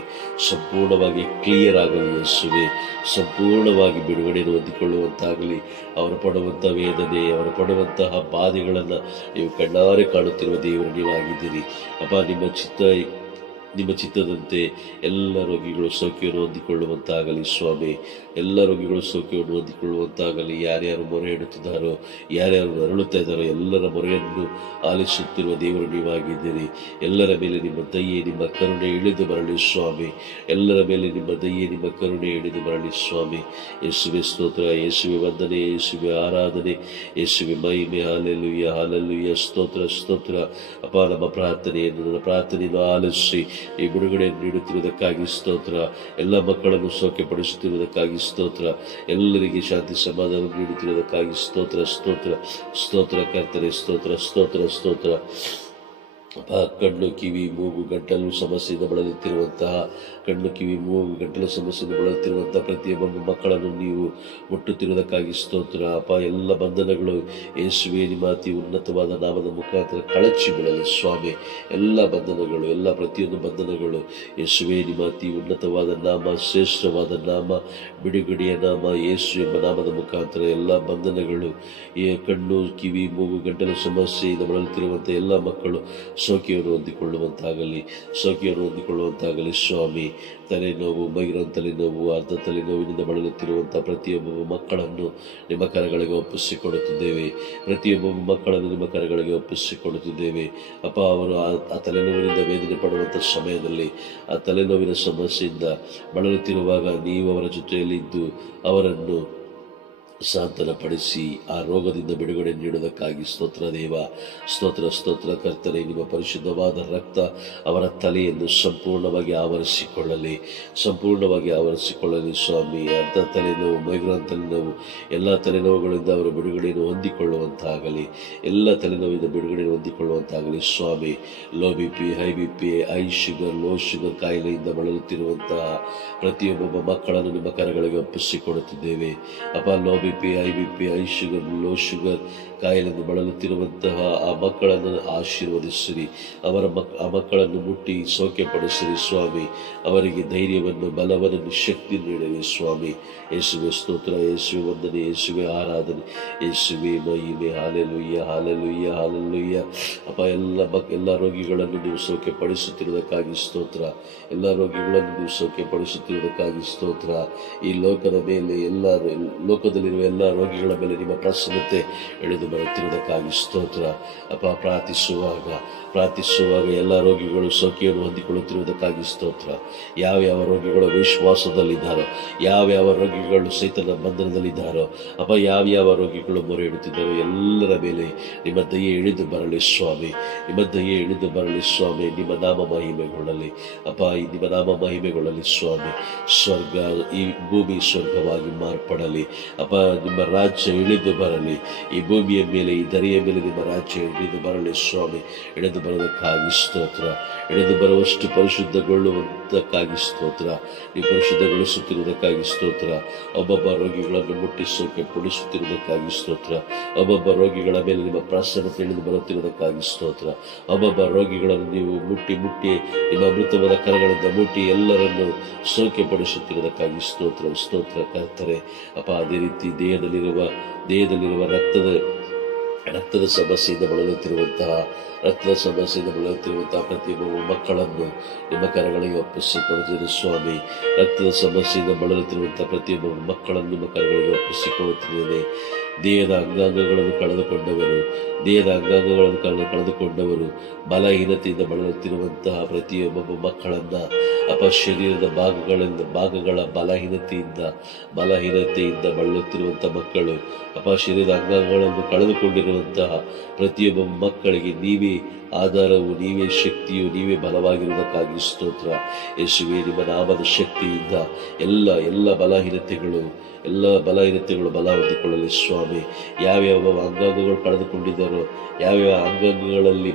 ಸಂಪೂರ್ಣವಾಗಿ ಕ್ಲಿಯರ್ ಆಗಲಿ ಯೇಸುವೆ. ಸಂಪೂರ್ಣವಾಗಿ ಬಿಡುಗಡೆಯನ್ನು ಹೊಂದಿಕೊಳ್ಳುವಂತಾಗಲಿ. ಅವರು ಪಡುವಂಥ ವೇದನೆ, ಅವರು ಪಡುವಂತಹ ಬಾಧೆಗಳನ್ನು ನೀವು ಕಣ್ಣಾರೆ ಕಾಣುತ್ತಿರುವ ದೇವರು ನೀವಾಗಿದ್ದೀರಿ ಅಪ್ಪ. ನಿಮ್ಮ ಚಿತ್ತ ನಿಮ್ಮ ಚಿತ್ತದಂತೆ ಎಲ್ಲ ರೋಗಿಗಳು ಸೌಖ್ಯವನ್ನು ಹೊಂದಿಕೊಳ್ಳುವಂತಾಗಲಿ ಸ್ವಾಮಿ. ಎಲ್ಲ ರೋಗಿಗಳು ಸೌಖ್ಯವನ್ನು ಹೊಂದಿಕೊಳ್ಳುವಂತಾಗಲಿ. ಯಾರ್ಯಾರು ಮೊರೆ ಇಡುತ್ತಿದ್ದಾರೋ, ಯಾರ್ಯಾರು ನರಳುತ್ತಾ ಇದ್ದಾರೋ ಎಲ್ಲರ ಮೊರೆಯನ್ನು ಆಲಿಸುತ್ತಿರುವ ದೇವರು ನೀವಾಗಿದ್ದೀರಿ. ಎಲ್ಲರ ಮೇಲೆ ನಿಮ್ಮ ದಯೆ, ನಿಮ್ಮ ಕರುಣೆ ಇಳಿದು ಬರಲಿ ಸ್ವಾಮಿ. ಎಲ್ಲರ ಮೇಲೆ ನಿಮ್ಮ ದಯೆ, ನಿಮ್ಮ ಕರುಣೆ ಇಳಿದು ಬರಲಿ ಸ್ವಾಮಿ. ಯೇಸುವೆ ಸ್ತೋತ್ರ, ಯೇಸುವೆ ವಂದನೆ, ಯೇಸುವೆ ಆರಾಧನೆ, ಯೇಸುವೆ ಮಹಿಮೆ. Hallelujah, hallelujah. ಸ್ತೋತ್ರ, ಸ್ತೋತ್ರ. ಅಪ್ಪ, ನಮ್ಮ ನನ್ನ ಪ್ರಾರ್ಥನೆಯನ್ನು ಆಲಿಸಿ ಈ ಬಿಡುಗಡೆಯನ್ನು ನೀಡುತ್ತಿರುವುದಕ್ಕಾಗಿ ಸ್ತೋತ್ರ. ಎಲ್ಲ ಮಕ್ಕಳನ್ನು ಸೌಖ್ಯಪಡಿಸುತ್ತಿರುವುದಕ್ಕಾಗಿ ಸ್ತೋತ್ರ. ಎಲ್ಲರಿಗೆ ಶಾಂತಿ ಸಮಾಧಾನ ನೀಡುತ್ತಿರುವುದಕ್ಕಾಗಿ ಸ್ತೋತ್ರ, ಸ್ತೋತ್ರ, ಸ್ತೋತ್ರ ಕರ್ತನೆ. ಸ್ತೋತ್ರ, ಸ್ತೋತ್ರ, ಸ್ತೋತ್ರ. ಕಣ್ಣು ಕಿವಿ ಮೂಗು ಗಂಟಲು ಸಮಸ್ಯೆಯಿಂದ ಬಳಲುತ್ತಿರುವಂತಹ ಪ್ರತಿಯೊಬ್ಬ ಮಕ್ಕಳನ್ನು ನೀವು ಮುಟ್ಟುತ್ತಿರುವುದಕ್ಕಾಗಿ ಸ್ತೋತ್ರ. ಅಪ್ಪ, ಎಲ್ಲ ಬಂಧನಗಳು ಯೇಸುವೆ ನಿಮ್ಮ ಅತಿ ಉನ್ನತವಾದ ನಾಮದ ಮುಖಾಂತರ ಕಳಚಿ ಬಿಡಲಿ ಸ್ವಾಮಿ. ಎಲ್ಲ ಬಂಧನಗಳು, ಎಲ್ಲ ಪ್ರತಿಯೊಂದು ಬಂಧನಗಳು ಯೇಸುವೆ ನಿಮ್ಮ ಅತಿ ಉನ್ನತವಾದ ನಾಮ, ಶ್ರೇಷ್ಠವಾದ ನಾಮ, ಬಿಡುಗಡೆಯ ನಾಮ ಯೇಸು ಎಂಬ ನಾಮದ ಮುಖಾಂತರ ಎಲ್ಲ ಬಂಧನಗಳು, ಈ ಕಣ್ಣು ಕಿವಿ ಮೂಗು ಗಂಟಲು ಸಮಸ್ಯೆಯಿಂದ ಬಳಲುತ್ತಿರುವಂಥ ಎಲ್ಲ ಮಕ್ಕಳು ಸೌಖ್ಯವನ್ನು ಹೊಂದಿಕೊಳ್ಳುವಂತಾಗಲಿ ಸ್ವಾಮಿ. ತಲೆನೋವು, ಮೈಗ್ರೇನ್ ತಲೆನೋವು, ಅರ್ಧ ತಲೆನೋವಿನಿಂದ ಬಳಲುತ್ತಿರುವಂಥ ಪ್ರತಿಯೊಬ್ಬ ಮಕ್ಕಳನ್ನು ನಿಮ್ಮ ಕರಗಳಿಗೆ ಒಪ್ಪಿಸಿಕೊಡುತ್ತಿದ್ದೇವೆ. ಅಪ್ಪ, ಅವರು ಆ ತಲೆನೋವಿನಿಂದ ವೇದನೆ ಪಡುವಂಥ ಸಮಯದಲ್ಲಿ, ಆ ತಲೆನೋವಿನ ಸಮಸ್ಯೆಯಿಂದ ಬಳಲುತ್ತಿರುವಾಗ ನೀವು ಅವರ ಜೊತೆಯಲ್ಲಿದ್ದು ಅವರನ್ನು ಸಾಂತ್ವನಪಡಿಸಿ ಆ ರೋಗದಿಂದ ಬಿಡುಗಡೆ ನೀಡುವುದಕ್ಕಾಗಿ ಸ್ತೋತ್ರ ದೇವ. ಸ್ತೋತ್ರ, ಸ್ತೋತ್ರ ಕರ್ತನೆ. ನಿಮ್ಮ ಪರಿಶುದ್ಧವಾದ ರಕ್ತ ಅವರ ತಲೆಯನ್ನು ಸಂಪೂರ್ಣವಾಗಿ ಆವರಿಸಿಕೊಳ್ಳಲಿ ಸ್ವಾಮಿ. ಅರ್ಧ ತಲೆನೋವು, ಮೈಗ್ರೇನ್ ತಲೆನೋವು, ಎಲ್ಲ ತಲೆನೋವುಗಳಿಂದ ಅವರು ಬಿಡುಗಡೆಯನ್ನು ಹೊಂದಿಕೊಳ್ಳುವಂತಾಗಲಿ. ಎಲ್ಲ ತಲೆನೋವಿಂದ ಬಿಡುಗಡೆಯನ್ನು ಹೊಂದಿಕೊಳ್ಳುವಂತಾಗಲಿ ಸ್ವಾಮಿ. Low B P, high B P, high sugar, low sugar ಕಾಯಿಲೆಯಿಂದ ಬಳಲುತ್ತಿರುವಂತಹ ಪ್ರತಿಯೊಬ್ಬ ಮಕ್ಕಳನ್ನು ನಿಮ್ಮ ಕರಗಳಿಗೆ ಒಪ್ಪಿಸಿಕೊಡುತ್ತಿದ್ದೇವೆ. ಅಪ್ಪ, low B P, high B P, high sugar, low sugar ಕಾಯಿಲೆಯನ್ನು ಬಳಲುತ್ತಿರುವಂತಹ ಆ ಮಕ್ಕಳನ್ನು ಆಶೀರ್ವದಿಸಿರಿ. ಆ ಮಕ್ಕಳನ್ನು ಮುಟ್ಟಿ ಸೌಖ್ಯಪಡಿಸಿರಿ ಸ್ವಾಮಿ. ಅವರಿಗೆ ಧೈರ್ಯವನ್ನು, ಬಲವನ್ನು, ಶಕ್ತಿ ನೀಡಿರಿ ಸ್ವಾಮಿ. ಯೇಸುವೆ ಸ್ತೋತ್ರ, ಯೇಸುವೆ ವಂದನೆ, ಯೇಸುವೆ ಆರಾಧನೆ, ಯೇಸುವೆ ಮಹಿಮೆ. Hallelujah, hallelujah, hallelujah. ಅಪ್ಪ, ಎಲ್ಲ ರೋಗಿಗಳನ್ನು ನೀವು ಸೌಖ್ಯಪಡಿಸುತ್ತಿರುವುದಕ್ಕಾಗಿ ಸ್ತೋತ್ರ. ಎಲ್ಲ ರೋಗಿಗಳನ್ನು ನೀವು ಸೌಖ್ಯಪಡಿಸುತ್ತಿರುವುದಕ್ಕಾಗಿ ಸ್ತೋತ್ರ. ಈ ಲೋಕದ ಮೇಲೆ, ಲೋಕದಲ್ಲಿರುವ ಎಲ್ಲ ರೋಗಿಗಳ ಮೇಲೆ ನಿಮ್ಮ ಪ್ರಸನ್ನತೆ ಇಳಿದು ಬರುತ್ತಿರುವುದಕ್ಕಾಗಿ ಸ್ತೋತ್ರ. ಅಪ್ಪ, ಪ್ರಾರ್ಥಿಸುವಾಗ ಎಲ್ಲ ರೋಗಿಗಳು ಸೌಖ್ಯವನ್ನು ಹೊಂದಿಕೊಳ್ಳುತ್ತಿರುವುದಕ್ಕಾಗಿ ಸ್ತೋತ್ರ. ಯಾವ ರೋಗಿಗಳು ವಿಶ್ವಾಸದಲ್ಲಿದ್ದಾರೋ, ಯಾವ ರೋಗಿಗಳು ಸೈತನ ಬಂಧನದಲ್ಲಿದ್ದಾರೋ, ಅಪ್ಪ, ಯಾವ ರೋಗಿಗಳು ಮೊರೆ ಇಡುತ್ತಿದ್ದಾರೋ ಎಲ್ಲರ ಮೇಲೆ ನಿಮ್ಮ ದಯೆ ಇಳಿದು ಬರಲಿ ಸ್ವಾಮಿ. ನಿಮ್ಮ ನಾಮ ಮಹಿಮೆಗೊಳ್ಳಲಿ ಅಪ್ಪ, ನಿಮ್ಮ ನಾಮ ಮಹಿಮೆಗೊಳ್ಳಲಿ ಸ್ವಾಮಿ. ಈ ಭೂಮಿ ಸ್ವರ್ಗವಾಗಿ ಮಾರ್ಪಡಲಿ ಅಪ್ಪ. ನಿಮ್ಮ ರಾಜ್ಯ ಇಳಿದು ಬರಲಿ ಈ ಭೂಮಿಯ ಮೇಲೆ, ಈ ದರಿಯ ಮೇಲೆ ನಿಮ್ಮ ರಾಜ್ಯ ಇಳಿದು ಬರಲಿ ಸ್ವಾಮಿ. ಇಳಿದು ಬರೋದಕ್ಕಾಗಿ ಸ್ತೋತ್ರ. ಇಳಿದು ಬರುವಷ್ಟು ಪರಿಶುದ್ಧಗೊಳ್ಳುವುದಕ್ಕಾಗಿ ಸ್ತೋತ್ರ. ನೀವು ಪರಿಶುದ್ಧಗೊಳಿಸುತ್ತಿರುವುದಕ್ಕಾಗಿ ಸ್ತೋತ್ರ. ಒಬ್ಬೊಬ್ಬ ರೋಗಿಗಳನ್ನು ಮುಟ್ಟಿ ಸೌಖ್ಯಪಡಿಸುತ್ತಿರುವುದಕ್ಕಾಗಿ ಸ್ತೋತ್ರ. ಒಬ್ಬೊಬ್ಬ ರೋಗಿಗಳ ಮೇಲೆ ನಿಮ್ಮ ಪ್ರಸನ್ನತೆ ಇಳಿದು ಬರುತ್ತಿರುವುದಕ್ಕಾಗಿ ಸ್ತೋತ್ರ. ಒಬ್ಬೊಬ್ಬ ರೋಗಿಗಳನ್ನು ನೀವು ಮುಟ್ಟಿ ನಿಮ್ಮ ಅಮೃತವಾದ ಕರಗಳಿಂದ ಮುಟ್ಟಿ ಎಲ್ಲರನ್ನು ಸೌಖ್ಯಪಡಿಸುತ್ತಿರುವುದಕ್ಕಾಗಿ ಸ್ತೋತ್ರ ಕರ್ತರೆ. ಅಪ್ಪ, ಅದೇ ರೀತಿ ದೇಹದಲ್ಲಿರುವ ರಕ್ತದ ಸಮಸ್ಯೆಯಿಂದ ಬಳಲುತ್ತಿರುವಂತಹ ಪ್ರತಿಯೊಬ್ಬ ಮಕ್ಕಳನ್ನು ನಿಮ್ಮ ಕರಗಳಿಗೆ ಒಪ್ಪಿಸಿಕೊಡುತ್ತಿದೆ ಸ್ವಾಮಿ. ರಕ್ತದ ಸಮಸ್ಯೆಯಿಂದ ಬಳಲುತ್ತಿರುವಂತಹ ಪ್ರತಿಯೊಬ್ಬ ಮಕ್ಕಳನ್ನು ನಿಮ್ಮ ಕರಗಳಿಗೆ ಒಪ್ಪಿಸಿಕೊಡುತ್ತಿದ್ದೇನೆ. ದೇಹದ ಅಂಗಾಂಗಗಳನ್ನು ಕಳೆದುಕೊಂಡವರು, ಬಲಹೀನತೆಯಿಂದ ಬಳಲುತ್ತಿರುವಂತಹ ಪ್ರತಿಯೊಬ್ಬ ಮಕ್ಕಳನ್ನ ಅಪ್ಪ, ಶರೀರದ ಭಾಗಗಳ ಬಲಹೀನತೆಯಿಂದ ಬಳಲುತ್ತಿರುವಂತಹ ಮಕ್ಕಳು ಅಪ್ಪ, ಶರೀರದ ಅಂಗಾಂಗಗಳನ್ನು ಕಳೆದುಕೊಂಡಿರುವಂತಹ ಪ್ರತಿಯೊಬ್ಬ ಮಕ್ಕಳಿಗೆ ನೀವೇ ಆಧಾರವು, ನೀವೇ ಶಕ್ತಿಯು, ನೀವೇ ಬಲವಾಗಿರುವುದಕ್ಕಾಗಿ ಸ್ತೋತ್ರ. ಯೇಸುವೆ, ನಿಮ್ಮ ನಾಮದ ಶಕ್ತಿಯಿಂದ ಎಲ್ಲ ಬಲಹೀನತೆಗಳು ಬಲ ಹೊಂದಿಕೊಳ್ಳಲಿ ಸ್ವಾಮಿ. ಯಾವ್ಯಾವ ಅಂಗಾಂಗಗಳು ಕಳೆದುಕೊಂಡಿದ್ದಾರೋ, ಯಾವ್ಯಾವ ಅಂಗಾಂಗಗಳಲ್ಲಿ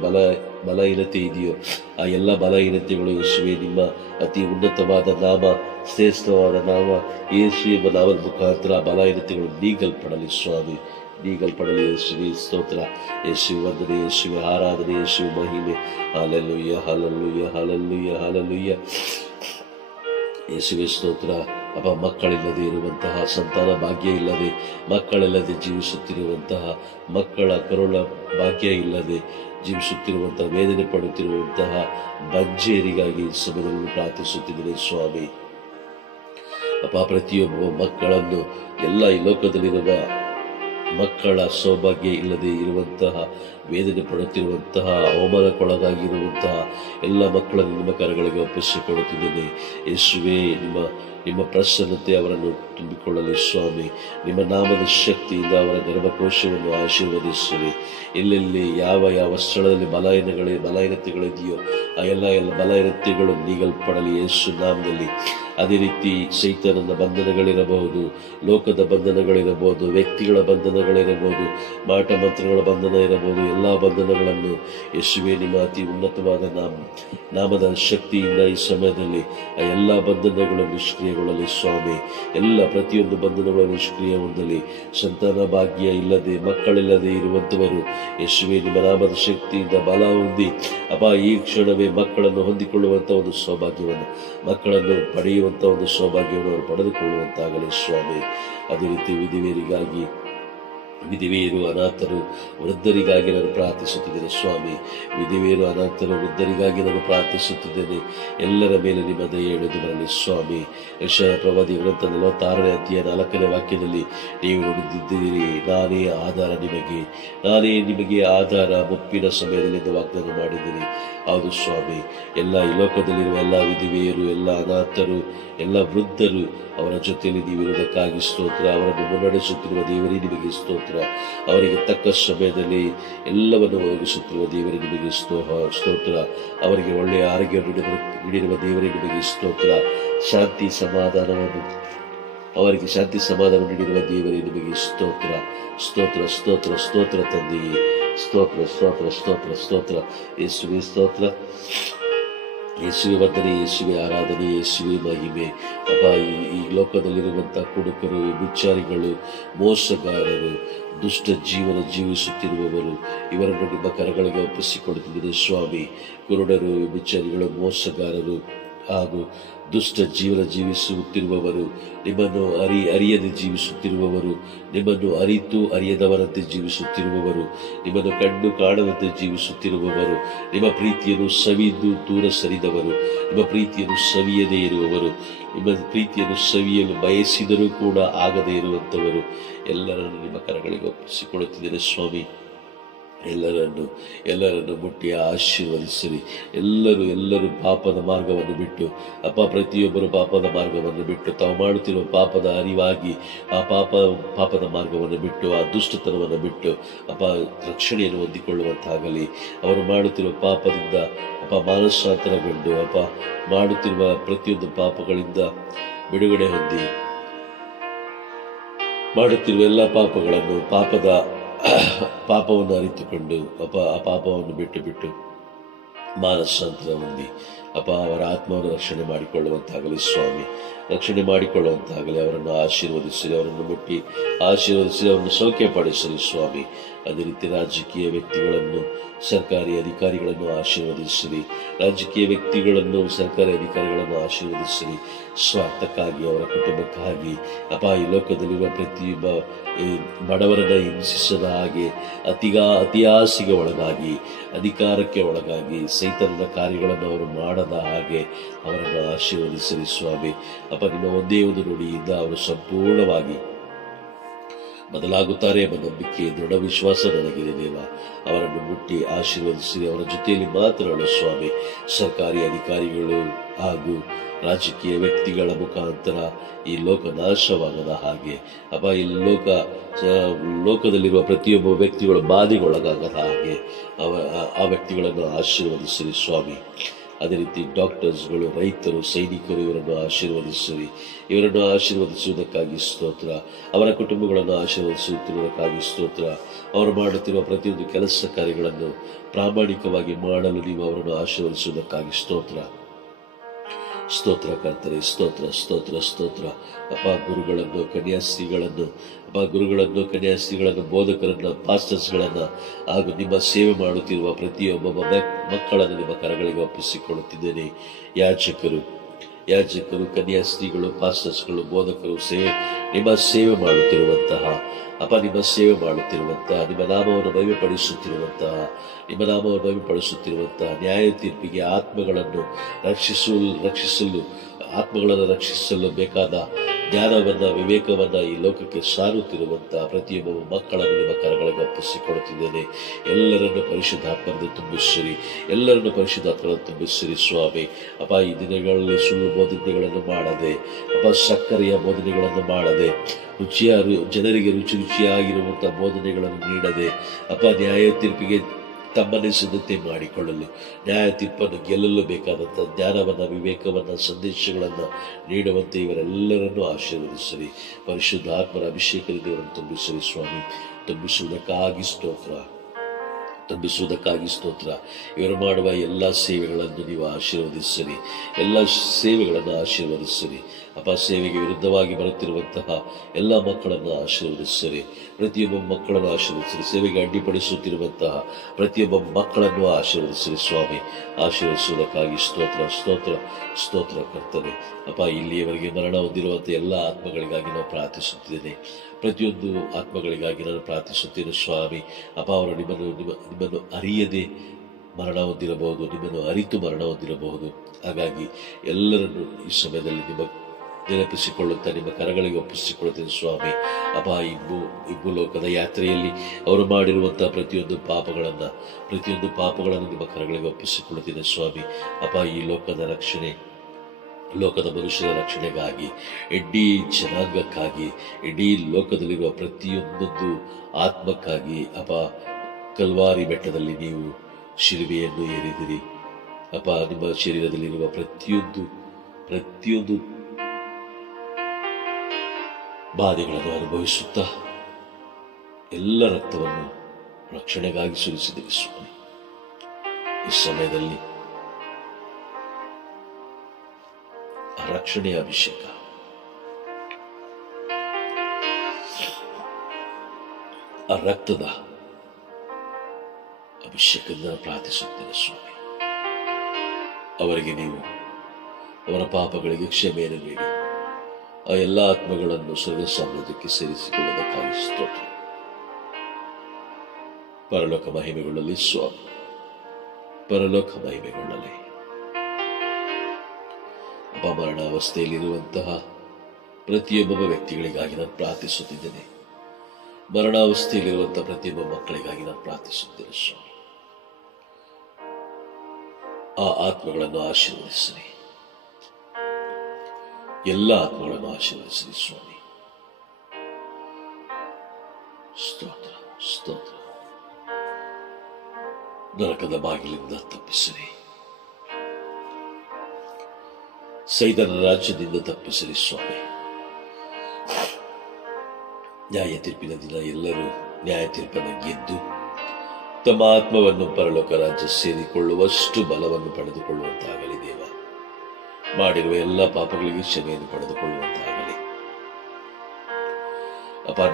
ಬಲಹೀನತೆ ಇದೆಯೋ ಆ ಎಲ್ಲ ಬಲಹೀನತೆಗಳು ಯೇಸುವೆ ನಿಮ್ಮ ಅತಿ ಉನ್ನತವಾದ ನಾಮ, ಶ್ರೇಷ್ಠವಾದ ನಾಮ ಯೇಸು ಎಂಬ ನಾಮದ ಮುಖಾಂತರ ಬಲಹೀನತೆಗಳು ನೀಗಲ್ಪಡಲಿ ಸ್ವಾಮಿ. ಯೇಸುವೆ ಸ್ತೋತ್ರ, ಯೇಸುವೆ ವಂದನೆ, ಯೇಸುವೆ ಆರಾಧನೆ, ಯೇಸುವೆ ಮಹಿಮೆ. Hallelujah, hallelujah, hallelujah, hallelujah. ಯೇಸುವೆ ಸ್ತೋತ್ರ. ಅಪ್ಪ, ಮಕ್ಕಳಿಲ್ಲದೆ ಇರುವಂತಹ, ಸಂತಾನ ಭಾಗ್ಯ ಇಲ್ಲದೆ ಮಕ್ಕಳಿಲ್ಲದೆ ಜೀವಿಸುತ್ತಿರುವಂತಹ, ಮಕ್ಕಳ ಕರುಳ ಭಾಗ್ಯ ಇಲ್ಲದೆ ಜೀವಿಸುತ್ತಿರುವಂತಹ, ವೇದನೆ ಪಡುತ್ತಿರುವಂತಹ ಬಂಜೆಯರಿಗಾಗಿ ಈ ಸಮಯದಲ್ಲಿ ಪ್ರಾರ್ಥಿಸುತ್ತಿದ್ದೇನೆ ಸ್ವಾಮಿ. ಅಪ್ಪ, ಪ್ರತಿಯೊಬ್ಬ ಮಕ್ಕಳನ್ನು, ಎಲ್ಲ ಈ ಲೋಕದಲ್ಲಿರುವ ಮಕ್ಕಳ ಸೌಭಾಗ್ಯ ಇಲ್ಲದೆ ಇರುವಂತಹ, ವೇದನೆ ಪಡುತ್ತಿರುವಂತಹ, ಅವಮಾನಕ್ಕೊಳಗಾಗಿರುವಂತಹ ಎಲ್ಲ ಮಕ್ಕಳನ್ನು ನಿಮ್ಮ ಕರಗಳಿಗೆ ಒಪ್ಪಿಸಿಕೊಡುತ್ತಿದ್ದೇನೆ ಯೇಸುವೇ. ನಿಮ್ಮ ಪ್ರಸನ್ನತೆ ಅವರನ್ನು ತುಂಬಿಕೊಳ್ಳಲಿ ಸ್ವಾಮಿ. ನಿಮ್ಮ ನಾಮದ ಶಕ್ತಿಯಿಂದ ಅವರ ಗರ್ಭಕೋಶವನ್ನು ಆಶೀರ್ವದಿಸಿರಿ. ಎಲ್ಲೆಲ್ಲಿ ಯಾವ ಸ್ಥಳದಲ್ಲಿ ಬಲಹೀನತೆಗಳಿದೆಯೋ ಆ ಎಲ್ಲ ಬಲಹೀನತೆಗಳು ನೀಗಲ್ಪಡಲಿ ಯೇಸು ನಾಮದಲ್ಲಿ. ಅದೇ ರೀತಿ ಸೈತಾನನ ಬಂಧನಗಳಿರಬಹುದು, ಲೋಕದ ಬಂಧನಗಳಿರಬಹುದು, ವ್ಯಕ್ತಿಗಳ ಬಂಧನಗಳಿರಬಹುದು, ಮಾಟ ಮಂತ್ರಗಳ ಬಂಧನ ಇರಬಹುದು, ಎಲ್ಲ ಬಂಧನಗಳನ್ನು ಯೇಸುವೇ ನಿಮ್ಮ ಅತಿ ಉನ್ನತವಾದ ನಾಮದ ಶಕ್ತಿಯಿಂದ ಈ ಸಮಯದಲ್ಲಿ ಆ ಎಲ್ಲ ಬಂಧನಗಳು ನಿಷ್ಕ್ರಿಯಗೊಳ್ಳಲಿ ಸ್ವಾಮಿ. ಎಲ್ಲ ಪ್ರತಿಯೊಂದು ಬಂಧನಗಳು ನಿಷ್ಕ್ರಿಯ ಹೊಂದಲಿ. ಸಂತಾನ ಭಾಗ್ಯ ಇಲ್ಲದೆ, ಮಕ್ಕಳಿಲ್ಲದೆ ಇರುವಂಥವರು ಯೇಸುವೇ ನಿಮ್ಮ ನಾಮದ ಶಕ್ತಿಯಿಂದ ಬಲ ಹೊಂದಿ ಅಪ್ಪ, ಈ ಕ್ಷಣವೇ ಮಕ್ಕಳನ್ನು ಹೊಂದಿಕೊಳ್ಳುವಂಥ ಒಂದು ಸೌಭಾಗ್ಯವನ್ನು, ಮಕ್ಕಳನ್ನು ಪಡೆಯುವಂಥ ಒಂದು ಸೌಭಾಗ್ಯವನ್ನು ಅವರು ಪಡೆದುಕೊಳ್ಳುವಂತಾಗಲಿ ಸ್ವಾಮಿ. ಅದೇ ರೀತಿ ವಿಧವೆಯರು, ಅನಾಥರು, ವೃದ್ಧರಿಗಾಗಿ ನಾನು ಪ್ರಾರ್ಥಿಸುತ್ತಿದ್ದೇನೆ ಸ್ವಾಮಿ. ವಿಧವೆಯರು, ಅನಾಥರು, ವೃದ್ಧರಿಗಾಗಿ ನಾನು ಪ್ರಾರ್ಥಿಸುತ್ತಿದ್ದೇನೆ. ಎಲ್ಲರ ಮೇಲೆ ನಿಮ್ಮ ದಯೆ ಇಳಿದು ಬರಲಿ ಸ್ವಾಮಿ. ಯೆಶಾಯ ಪ್ರವಾದಿ ಗ್ರಂಥ 46ನೇ ಅಧ್ಯಾಯ 4ನೇ ವಾಕ್ಯದಲ್ಲಿ ನೀವು ನುಡಿದಿದ್ದೀರಿ, ನಾನೇ ನಿಮಗೆ ಆಧಾರ ಮುಪ್ಪಿನ ಸಮಯದಲ್ಲಿ ಎಂದು ವಾಗ್ದಾನ ಮಾಡಿದ್ದೀರಿ. ಹೌದು ಸ್ವಾಮಿ. ಎಲ್ಲ ಈ ಲೋಕದಲ್ಲಿರುವ ಎಲ್ಲ ವಿಧವೆಯರು, ಎಲ್ಲ ಅನಾಥರು, ಎಲ್ಲ ವೃದ್ಧರು, ಅವರ ಜೊತೆಯಲ್ಲಿ ನೀವಿರುವುದಕ್ಕಾಗಿ ಸ್ತೋತ್ರ. ಅವರನ್ನು ಮುನ್ನಡೆಸುತ್ತಿರುವ ದೇವರೇ ನಿಮಗೆ ಸ್ತೋತ್ರ. ಅವರಿಗೆ ತಕ್ಕ ಸಮಯದಲ್ಲಿ ಎಲ್ಲವನ್ನು ಒದಗಿಸುತ್ತಿರುವ ದೇವರೇ ನಿಮಗೆ ಸ್ತೋತ್ರ. ಅವರಿಗೆ ಒಳ್ಳೆಯ ಆರೋಗ್ಯ ನೀಡಿರುವ ದೇವರೇ ನಿಮಗೆ ಸ್ತೋತ್ರ. ಅವರಿಗೆ ಶಾಂತಿ ಸಮಾಧಾನ ನೀಡಿರುವ ದೇವರೇ ನಿಮಗೆ ಸ್ತೋತ್ರ. ತಂದೆಯೇ, ಸ್ತೋತ್ರ. ಯೇಸುವೆ ಸ್ತೋತ್ರ, ಯೇಸುವೆ ವಂದನೆ, ಯೇಸುವೆ ಆರಾಧನೆ, ಯೇಸುವೆ ಮಹಿಮೆ. ಅಪ್ಪ, ಈ ಲೋಕದಲ್ಲಿರುವಂಥ ಕುಡುಕರು, ವಿಚಾರಿಗಳು, ಮೋಸಗಾರರು, ದುಷ್ಟ ಜೀವನ ಜೀವಿಸುತ್ತಿರುವವರು, ಇವರನ್ನು ನಿಮ್ಮ ಕರಗಳಿಗೆ ಒಪ್ಪಿಸಿಕೊಡುತ್ತಿದ್ದೇನೆ ಸ್ವಾಮಿ. ಕುರುಡರು, ವಿಚಾರಿಗಳು, ಮೋಸಗಾರರು ಹಾಗೂ ದುಷ್ಟ ಜೀವನ ಜೀವಿಸುತ್ತಿರುವವರು, ನಿಮ್ಮನ್ನು ಅರಿಯದೆ ಜೀವಿಸುತ್ತಿರುವವರು, ನಿಮ್ಮನ್ನು ಅರಿಯದವರಂತೆ ಜೀವಿಸುತ್ತಿರುವವರು, ನಿಮ್ಮನ್ನು ಕಂಡು ಕಾಣದಂತೆ ಜೀವಿಸುತ್ತಿರುವವರು, ನಿಮ್ಮ ಪ್ರೀತಿಯನ್ನು ಸವಿದು ದೂರ ಸರಿದವರು, ನಿಮ್ಮ ಪ್ರೀತಿಯನ್ನು ಸವಿಯದೇ ಇರುವವರು, ನಿಮ್ಮ ಪ್ರೀತಿಯನ್ನು ಸವಿಯಲು ಬಯಸಿದರೂ ಕೂಡ ಆಗದೇ ಇರುವಂಥವರು, ಎಲ್ಲರನ್ನು ನಿಮ್ಮ ಕರಗಳಿಗೆ ಒಪ್ಪಿಸಿಕೊಳ್ಳುತ್ತಿದ್ದೇನೆ ಸ್ವಾಮಿ. ಎಲ್ಲರನ್ನು ಮುಟ್ಟಿ ಆಶೀರ್ವದಿಸಿರಿ. ಎಲ್ಲರೂ ಪಾಪದ ಮಾರ್ಗವನ್ನು ಬಿಟ್ಟು ಅಪ್ಪ, ಪ್ರತಿಯೊಬ್ಬರು ಪಾಪದ ಮಾರ್ಗವನ್ನು ಬಿಟ್ಟು, ತಾವು ಮಾಡುತ್ತಿರುವ ಪಾಪದ ಅರಿವಾಗಿ ಆ ಪಾಪದ ಮಾರ್ಗವನ್ನು ಬಿಟ್ಟು, ಆ ದುಷ್ಟತನವನ್ನು ಬಿಟ್ಟು ಅಪ್ಪ, ರಕ್ಷಣೆಯನ್ನು ಹೊಂದಿಕೊಳ್ಳುವಂತಾಗಲಿ. ಅವರು ಮಾಡುತ್ತಿರುವ ಪಾಪದಿಂದ ಅಪ್ಪ ಮಾನಸಾಂತರಗೊಂಡು ಅಪ್ಪ, ಮಾಡುತ್ತಿರುವ ಪ್ರತಿಯೊಂದು ಪಾಪಗಳಿಂದ ಬಿಡುಗಡೆ ಹೊಂದಿ, ಮಾಡುತ್ತಿರುವ ಎಲ್ಲ ಪಾಪವನ್ನು ಅರಿತುಕೊಂಡು ಅಪ್ಪ, ಆ ಪಾಪವನ್ನು ಬಿಟ್ಟು ಮಾನಸಾಂತರ ಹೊಂದಿ ಅಪ್ಪ, ಅವರ ಆತ್ಮವನ್ನು ರಕ್ಷಣೆ ಮಾಡಿಕೊಳ್ಳುವಂತಾಗಲಿ ಸ್ವಾಮಿ. ರಕ್ಷಣೆ ಮಾಡಿಕೊಳ್ಳುವಂತಾಗಲಿ. ಅವರನ್ನು ಆಶೀರ್ವದಿಸಿರಿ, ಅವರನ್ನು ಮುಟ್ಟಿ ಆಶೀರ್ವದಿಸಿರಿ, ಅವರನ್ನು ಸೌಖ್ಯಪಡಿಸಿರಿ ಸ್ವಾಮಿ. ಅದೇ ರೀತಿ ರಾಜಕೀಯ ವ್ಯಕ್ತಿಗಳನ್ನು, ಸರ್ಕಾರಿ ಅಧಿಕಾರಿಗಳನ್ನು ಆಶೀರ್ವದಿಸಿರಿ. ರಾಜಕೀಯ ವ್ಯಕ್ತಿಗಳನ್ನು, ಸರ್ಕಾರಿ ಅಧಿಕಾರಿಗಳನ್ನು ಆಶೀರ್ವದಿಸಿರಿ. ಸ್ವಾರ್ಥಕ್ಕಾಗಿ, ಅವರ ಕುಟುಂಬಕ್ಕಾಗಿ ಅಪ್ಪ, ಈ ಲೋಕದಲ್ಲಿರುವ ಪ್ರತಿಯೊಬ್ಬ ಬಡವರನ್ನು ಹಿಂಸಿಸದ ಹಾಗೆ, ಅತಿಯಾಸೆಗೆ ಒಳಗಾಗಿ, ಅಧಿಕಾರಕ್ಕೆ ಒಳಗಾಗಿ, ಸೈತಾನನ ಕಾರ್ಯಗಳನ್ನು ಅವರು ಮಾಡದ ಹಾಗೆ ಅವರನ್ನು ಆಶೀರ್ವದಿಸಿರಿ ಸ್ವಾಮಿ. ಅಪ್ಪ, ನಿಮ್ಮ ಒಂದೇ ಒಂದು ನುಡಿಯಿಂದ ಅವರು ಸಂಪೂರ್ಣವಾಗಿ ಬದಲಾಗುತ್ತಾರೆ ಎಂಬ ನಂಬಿಕೆ, ದೃಢ ವಿಶ್ವಾಸ ನನಗಿದೆ ದೇವ. ಅವರನ್ನು ಮುಟ್ಟಿ ಆಶೀರ್ವದಿಸಿರಿ. ಅವರ ಜೊತೆಯಲ್ಲಿ ಮಾತನಾಡು ಸ್ವಾಮಿ. ಸರ್ಕಾರಿ ಅಧಿಕಾರಿಗಳು ಹಾಗೂ ರಾಜಕೀಯ ವ್ಯಕ್ತಿಗಳ ಮುಖಾಂತರ ಈ ಲೋಕ ನಾಶವಾಗದ ಹಾಗೆ ಅಪ್ಪ, ಈ ಲೋಕದಲ್ಲಿರುವ ಪ್ರತಿಯೊಬ್ಬ ವ್ಯಕ್ತಿಗಳು ಬಾಧೆಗೊಳಗಾಗದ ಹಾಗೆ ಆ ವ್ಯಕ್ತಿಗಳನ್ನು ಆಶೀರ್ವದಿಸಿರಿ ಸ್ವಾಮಿ. ಅದೇ ರೀತಿ ಡಾಕ್ಟರ್ಸ್ಗಳು, ರೈತರು, ಸೈನಿಕರು, ಇವರನ್ನು ಆಶೀರ್ವದಿಸಿರಿ. ಇವರನ್ನು ಆಶೀರ್ವದಿಸುವುದಕ್ಕಾಗಿ ಸ್ತೋತ್ರ. ಅವರ ಕುಟುಂಬಗಳನ್ನು ಆಶೀರ್ವದಿಸುತ್ತಿರುವುದಕ್ಕಾಗಿ ಸ್ತೋತ್ರ. ಅವರು ಮಾಡುತ್ತಿರುವ ಪ್ರತಿಯೊಂದು ಕೆಲಸ ಕಾರ್ಯಗಳನ್ನು ಪ್ರಾಮಾಣಿಕವಾಗಿ ಮಾಡಲು ನೀವು ಅವರನ್ನು ಆಶೀರ್ವದಿಸುವುದಕ್ಕಾಗಿ ಸ್ತೋತ್ರ ಕರ್ತರೆ. ಸ್ತೋತ್ರ ಅಪ್ಪ, ಗುರುಗಳನ್ನು, ಕನ್ಯಾಸ್ತ್ರೀಗಳನ್ನು, ಬೋಧಕರನ್ನು, ಪಾಸ್ಟರ್ಸ್ಗಳನ್ನು ಹಾಗೂ ನಿಮ್ಮ ಸೇವೆ ಮಾಡುತ್ತಿರುವ ಪ್ರತಿಯೊಬ್ಬ ಮಕ್ಕಳನ್ನು ನಿಮ್ಮ ಕರಗಳಿಗೆ ಒಪ್ಪಿಸಿಕೊಳ್ಳುತ್ತಿದ್ದೇನೆ. ಯಾಜಕರು, ಕನ್ಯಾಸ್ತ್ರೀಗಳು, ಪಾಸ್ಟರ್ಸ್ಗಳು, ಬೋಧಕರು ನಿಮ್ಮ ಸೇವೆ ಮಾಡುತ್ತಿರುವಂತಹ ನಿಮ್ಮ ಸೇವೆ ಮಾಡುತ್ತಿರುವಂತಹ, ನಿಮ್ಮ ನಾಮವನ್ನು ಮಹಿಮೆಪಡಿಸುತ್ತಿರುವಂತಹ, ನ್ಯಾಯ ತೀರ್ಪಿಗೆ ಆತ್ಮಗಳನ್ನು ರಕ್ಷಿಸಲು ಬೇಕಾದ ಜ್ಞಾನವನ್ನ, ವಿವೇಕವನ್ನ ಈ ಲೋಕಕ್ಕೆ ಸಾರುತ್ತಿರುವಂತಹ ಪ್ರತಿಯೊಬ್ಬ ಮಕ್ಕಳನ್ನು ನಿಮ್ಮ ಕರಗಳಿಗೆ ಒಪ್ಪಿಸಿಕೊಡುತ್ತಿದ್ದೇನೆ. ಎಲ್ಲರನ್ನು ಪರಿಶುದ್ಧಾತ್ಮದಿಂದ ತುಂಬಿಸಿರಿ ಸ್ವಾಮಿ. ಈ ದಿನಗಳಲ್ಲಿ ಸುಳ್ಳು ಬೋಧನೆಗಳನ್ನು ಮಾಡದೆ, ಸಕ್ಕರೆಯ ಬೋಧನೆಗಳನ್ನು ಮಾಡದೆ, ಜನರಿಗೆ ರುಚಿಯಾಗಿರುವಂತಹ ಬೋಧನೆಗಳನ್ನು ನೀಡದೆ, ನ್ಯಾಯ ತೀರ್ಪಿಗೆ ತಮ್ಮನ್ನೇ ಸಿದ್ಧತೆ ಮಾಡಿಕೊಳ್ಳಲು, ನ್ಯಾಯ ತೀರ್ಪನ್ನು ಗೆಲ್ಲಲು ಬೇಕಾದಂಥ ಜ್ಞಾನವನ್ನು, ವಿವೇಕವನ್ನು, ಸಂದೇಶಗಳನ್ನು ನೀಡುವಂತೆ ಇವರೆಲ್ಲರನ್ನೂ ಆಶೀರ್ವದಿಸಿರಿ. ಪರಿಶುದ್ಧ ಆತ್ಮರ ಅಭಿಷೇಕದಿಂದ ಇವರನ್ನು ತುಂಬಿಸಿರಿ ಸ್ವಾಮಿ. ತುಂಬಿಸುವುದಕ್ಕಾಗಿ ಸ್ತೋತ್ರ. ಇವರು ಮಾಡುವ ಎಲ್ಲ ಸೇವೆಗಳನ್ನು ನೀವು ಆಶೀರ್ವದಿಸಿರಿ. ಸೇವೆಗೆ ವಿರುದ್ಧವಾಗಿ ಬರುತ್ತಿರುವಂತಹ ಎಲ್ಲ ಮಕ್ಕಳನ್ನು ಆಶೀರ್ವದಿಸಿರಿ. ಪ್ರತಿಯೊಬ್ಬ ಮಕ್ಕಳನ್ನು ಆಶೀರ್ವದಿಸಿರಿ. ಸೇವೆಗೆ ಅಡ್ಡಿಪಡಿಸುತ್ತಿರುವಂತಹ ಪ್ರತಿಯೊಬ್ಬ ಮಕ್ಕಳನ್ನು ಆಶೀರ್ವದಿಸಿರಿ ಸ್ವಾಮಿ. ಆಶೀರ್ವದಿಸುವುದಕ್ಕಾಗಿ ಸ್ತೋತ್ರ ಕರ್ತನೆ. ಇಲ್ಲಿಯವರೆಗೆ ಮರಣ ಹೊಂದಿರುವಂತಹ ಎಲ್ಲ ಆತ್ಮಗಳಿಗಾಗಿ ನಾವು ಪ್ರಾರ್ಥಿಸುತ್ತಿದ್ದೇನೆ. ಪ್ರತಿಯೊಂದು ಆತ್ಮಗಳಿಗಾಗಿ ನಾನು ಪ್ರಾರ್ಥಿಸುತ್ತೇನೆ ಸ್ವಾಮಿ. ಅವರು ನಿಮ್ಮನ್ನು ಅರಿಯದೆ ಮರಣ ಹೊಂದಿರಬಹುದು, ನಿಮ್ಮನ್ನು ಅರಿತು ಮರಣ ಹೊಂದಿರಬಹುದು. ಹಾಗಾಗಿ ಎಲ್ಲರನ್ನು ಈ ಸಮಯದಲ್ಲಿ ನೆನಪಿಸಿಕೊಳ್ಳುತ್ತಾ ನಿಮ್ಮ ಕರಗಳಿಗೆ ಒಪ್ಪಿಸಿಕೊಳ್ಳುತ್ತೇನೆ ಸ್ವಾಮಿ. ಇಬ್ಬು ಲೋಕದ ಯಾತ್ರೆಯಲ್ಲಿ ಅವರು ಮಾಡಿರುವಂತಹ ಪ್ರತಿಯೊಂದು ಪಾಪಗಳನ್ನು ನಿಮ್ಮ ಕರಗಳಿಗೆ ಒಪ್ಪಿಸಿಕೊಳ್ಳುತ್ತೇನೆ ಸ್ವಾಮಿ. ಈ ಲೋಕದ ಮನುಷ್ಯರ ರಕ್ಷಣೆಗಾಗಿ, ಇಡೀ ಜನಾಂಗಕ್ಕಾಗಿ, ಇಡೀ ಲೋಕದಲ್ಲಿರುವ ಪ್ರತಿಯೊಂದೊಂದು ಆತ್ಮಕ್ಕಾಗಿ ಕಲ್ವಾರಿ ಬೆಟ್ಟದಲ್ಲಿ ನೀವು ಶಿಲುಬೆಯನ್ನು ಏರಿದಿರಿ. ನಿಮ್ಮ ಶರೀರದಲ್ಲಿರುವ ಪ್ರತಿಯೊಂದು ಬಾಧೆಗಳನ್ನು ಅನುಭವಿಸುತ್ತಾ ಎಲ್ಲ ರಕ್ತವನ್ನು ರಕ್ಷಣೆಗಾಗಿ ಸುರಿಸಿದಿರಿ ಸ್ವಾಮಿ. ಈ ಸಮಯದಲ್ಲಿ ರಕ್ಷಣೆಯ ಅಭಿಷೇಕ, ರಕ್ತದ ಅಭಿಷೇಕದಿಂದ ಪ್ರಾರ್ಥಿಸುತ್ತೇನೆ ಸ್ವಾಮಿ. ಅವರಿಗೆ ನೀವು ಅವರ ಪಾಪಗಳಿಗೆ ಕ್ಷಮೆಯನ್ನು ನೀಡಿ ಎಲ್ಲ ಆತ್ಮಗಳನ್ನು ಸ್ವರ್ಗ ಸಾಮ್ರಾಜ್ಯಕ್ಕೆ ಸೇರಿಸಿಕೊಳ್ಳುವುದಕ್ಕಾಗಿ ಸ್ತೋತ್ರ. ಪರಲೋಕ ಮಹಿಮೆಗೊಳ್ಳಲಿ ಸ್ವಾಮಿ, ಪರಲೋಕ ಮಹಿಮೆಗೊಳ್ಳಲಿ. ಮರಣಾವಸ್ಥೆಯಲ್ಲಿರುವಂತಹ ಪ್ರತಿಯೊಬ್ಬ ವ್ಯಕ್ತಿಗಳಿಗಾಗಿ ನಾನು ಪ್ರಾರ್ಥಿಸುತ್ತಿದ್ದೇನೆ. ಮರಣಾವಸ್ಥೆಯಲ್ಲಿರುವಂತಹ ಪ್ರತಿಯೊಬ್ಬ ಮಕ್ಕಳಿಗಾಗಿ ನಾನು ಪ್ರಾರ್ಥಿಸುತ್ತೇನೆ ಸ್ವಾಮಿ. ಆ ಆತ್ಮಗಳನ್ನು ಆಶೀರ್ವದಿಸಿರಿ. ಎಲ್ಲ ಆತ್ಮಗಳನ್ನು ಆಶೀರ್ವದಿಸಿರಿ ಸ್ವಾಮಿ. ಸ್ತೋತ್ರ. ನರಕದ ಬಾಗಿಲಿಂದ ತಪ್ಪಿಸಿರಿ. ಸೈತಾನನ ರಾಜ್ಯದಿಂದ ತಪ್ಪಿಸಿರಿ ಸ್ವಾಮಿ. ನ್ಯಾಯ ತೀರ್ಪಿನ ದಿನ ಎಲ್ಲರೂ ನ್ಯಾಯ ತೀರ್ಪನ್ನು ಗೆದ್ದು ತಮ್ಮ ಆತ್ಮವನ್ನು ಪರಲೋಕ ರಾಜ್ಯ ಸೇರಿಕೊಳ್ಳುವಷ್ಟು ಬಲವನ್ನು ಪಡೆದುಕೊಳ್ಳುವಂತಾಗಲಿ. ದೇವ, ಮಾಡಿರುವ ಎಲ್ಲ ಪಾಪಗಳಿಗೆ ಕ್ಷಮೆಯನ್ನು ಪಡೆದುಕೊಳ್ಳುವಂತಾಗಲಿ.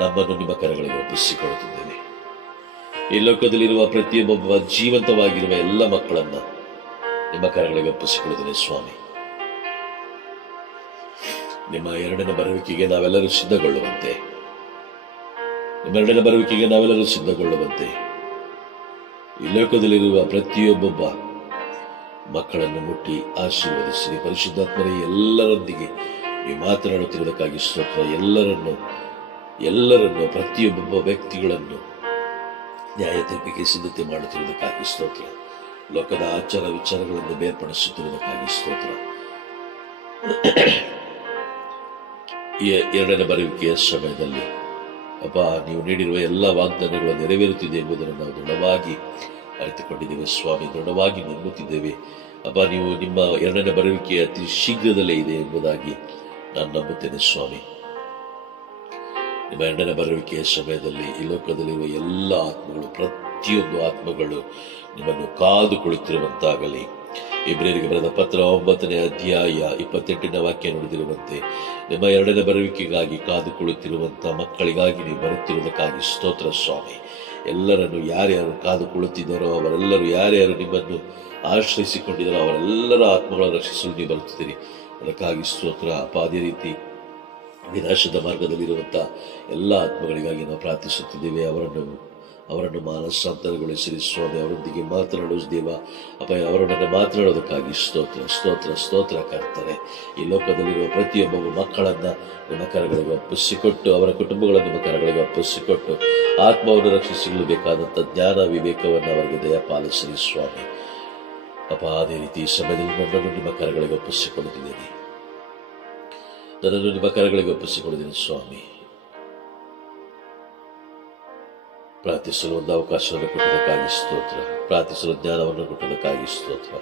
ನಮ್ಮನ್ನು ನಿಮ್ಮ ಕರಗಳಿಗೆ ಒಪ್ಪಿಸಿಕೊಳ್ಳುತ್ತಿದ್ದೇನೆ. ಈ ಲೋಕದಲ್ಲಿರುವ ಪ್ರತಿಯೊಬ್ಬ ಜೀವಂತವಾಗಿರುವ ಎಲ್ಲ ಮಕ್ಕಳನ್ನ ನಿಮ್ಮ ಕರಗಳಿಗೆ ಒಪ್ಪಿಸಿಕೊಳ್ಳುತ್ತೇನೆ ಸ್ವಾಮಿ. ನಿಮ್ಮ ಎರಡನೇ ಬರುವಿಕೆಗೆ ನಾವೆಲ್ಲರೂ ಸಿದ್ಧಗೊಳ್ಳುವಂತೆ ಈ ಲೋಕದಲ್ಲಿರುವ ಪ್ರತಿಯೊಬ್ಬೊಬ್ಬ ಮಕ್ಕಳನ್ನು ಮುಟ್ಟಿ ಆಶೀರ್ವದಿಸಿರಿ. ಪರಿಶುದ್ಧಾತ್ಮರೇ, ಎಲ್ಲರೊಂದಿಗೆ ನೀವು ಮಾತನಾಡುತ್ತಿರುವುದಕ್ಕಾಗಿ ಸ್ತೋತ್ರ. ಎಲ್ಲರನ್ನು ಪ್ರತಿಯೊಬ್ಬೊಬ್ಬ ವ್ಯಕ್ತಿಗಳನ್ನು ನ್ಯಾಯ ತೀರ್ಪಿಗೆ ಸಿದ್ಧತೆ ಮಾಡುತ್ತಿರುವುದಕ್ಕಾಗಿ ಸ್ತೋತ್ರ. ಲೋಕದ ಆಚಾರ ವಿಚಾರಗಳನ್ನು ಬೇರ್ಪಡಿಸುತ್ತಿರುವುದಕ್ಕಾಗಿ ಸ್ತೋತ್ರ. ಈ ಎರಡನೇ ಬರುವಿಕೆಯ ಸಮಯದಲ್ಲಿ ನೀವು ನೀಡಿರುವ ಎಲ್ಲ ವಾಗ್ದಾನಗಳು ನೆರವೇರುತ್ತಿದೆ ಎಂಬುದನ್ನು ನಾವು ದೃಢವಾಗಿ ಅರಿತುಕೊಂಡಿದ್ದೇವೆ ಸ್ವಾಮಿ, ದೃಢವಾಗಿ ನಂಬುತ್ತಿದ್ದೇವೆ. ನೀವು ನಿಮ್ಮ ಎರಡನೇ ಬರುವಿಕೆ ಅತಿ ಶೀಘ್ರದಲ್ಲೇ ಇದೆ ಎಂಬುದಾಗಿ ನಾನು ನಂಬುತ್ತೇನೆ ಸ್ವಾಮಿ. ನಿಮ್ಮ ಎರಡನೇ ಬರುವಿಕೆಯ ಸಮಯದಲ್ಲಿ ಈ ಲೋಕದಲ್ಲಿರುವ ಎಲ್ಲ ಆತ್ಮಗಳು, ಪ್ರತಿಯೊಂದು ಆತ್ಮಗಳು ನಿಮ್ಮನ್ನು ಕಾದು ಕುಳಿತಿರುವಂತಾಗಲಿ. ಇಬ್ರಿಯರಿಗೆ ಬರೆದ ಪತ್ರ 9ನೇ ಅಧ್ಯಾಯ 28ನೇ ವಾಕ್ಯ ನುಡಿದಿರುವಂತೆ ನಿಮ್ಮ ಎರಡನೇ ಬರುವಿಕೆಗಾಗಿ ಕಾದುಕೊಳ್ಳುತ್ತಿರುವಂತಹ ಮಕ್ಕಳಿಗಾಗಿ ನೀವು ಬರುತ್ತಿರುವುದಕ್ಕಾಗಿ ಸ್ತೋತ್ರ ಸ್ವಾಮಿ. ಎಲ್ಲರನ್ನು ಯಾರ್ಯಾರು ಕಾದುಕೊಳ್ಳುತ್ತಿದ್ದಾರೋ ಅವರೆಲ್ಲರೂ, ಯಾರ್ಯಾರು ನಿಮ್ಮನ್ನು ಆಶ್ರಯಿಸಿಕೊಂಡಿದ್ದಾರೋ ಅವರೆಲ್ಲರ ಆತ್ಮಗಳನ್ನು ರಕ್ಷಿಸಲು ನೀವು ಬರುತ್ತಿದ್ದೀರಿ. ಅದಕ್ಕಾಗಿ ಸ್ತೋತ್ರ. ಅದೇ ರೀತಿ ವಿನಾಶದ ಮಾರ್ಗದಲ್ಲಿರುವಂಥ ಎಲ್ಲ ಆತ್ಮಗಳಿಗಾಗಿ ನಾವು ಪ್ರಾರ್ಥಿಸುತ್ತಿದ್ದೇವೆ. ಅವರನ್ನು ಮಾನಸಾಂತರಗೊಳಿಸಿರಿ ಸ್ವಾಮಿ. ಅವರೊಂದಿಗೆ ಮಾತನಾಡುವ ದೇವ ಅಪಾಯ, ಅವರೊಡನೆ ಮಾತನಾಡೋದಕ್ಕಾಗಿ ಸ್ತೋತ್ರ ಸ್ತೋತ್ರ ಸ್ತೋತ್ರ ಕರ್ತನೆ. ಈ ಲೋಕದಲ್ಲಿರುವ ಪ್ರತಿಯೊಬ್ಬ ಮಕ್ಕಳನ್ನು ನಿಮ್ಮ ಕರಗಳಿಗೆ ಒಪ್ಪಿಸಿಕೊಟ್ಟು, ಅವರ ಕುಟುಂಬಗಳನ್ನು ನಿಮ್ಮ ಕರಗಳಿಗೆ ಒಪ್ಪಿಸಿಕೊಟ್ಟು, ಆತ್ಮವನ್ನು ರಕ್ಷಿಸಬೇಕಾದಂಥ ಜ್ಞಾನ ವಿವೇಕವನ್ನು ಅವರಿಗೆ ದಯಪಾಲಿಸಿರಿ ಸ್ವಾಮಿ. ಅದೇ ರೀತಿ ಈ ಸಮಯದಲ್ಲಿ ನನ್ನನ್ನು ನಿಮ್ಮ ಕರಗಳಿಗೆ ಒಪ್ಪಿಸಿಕೊಡುತ್ತಿದ್ದೇನೆ ಸ್ವಾಮಿ. ಪ್ರಾರ್ಥಿಸಲು ಒಂದು ಅವಕಾಶವನ್ನು ಕೊಟ್ಟದಕ್ಕಾಗಿ ಸ್ತೋತ್ರ. ಪ್ರಾರ್ಥಿಸಲು ಜ್ಞಾನವನ್ನು ಕೊಟ್ಟದಕ್ಕಾಗಿ ಸ್ತೋತ್ರ.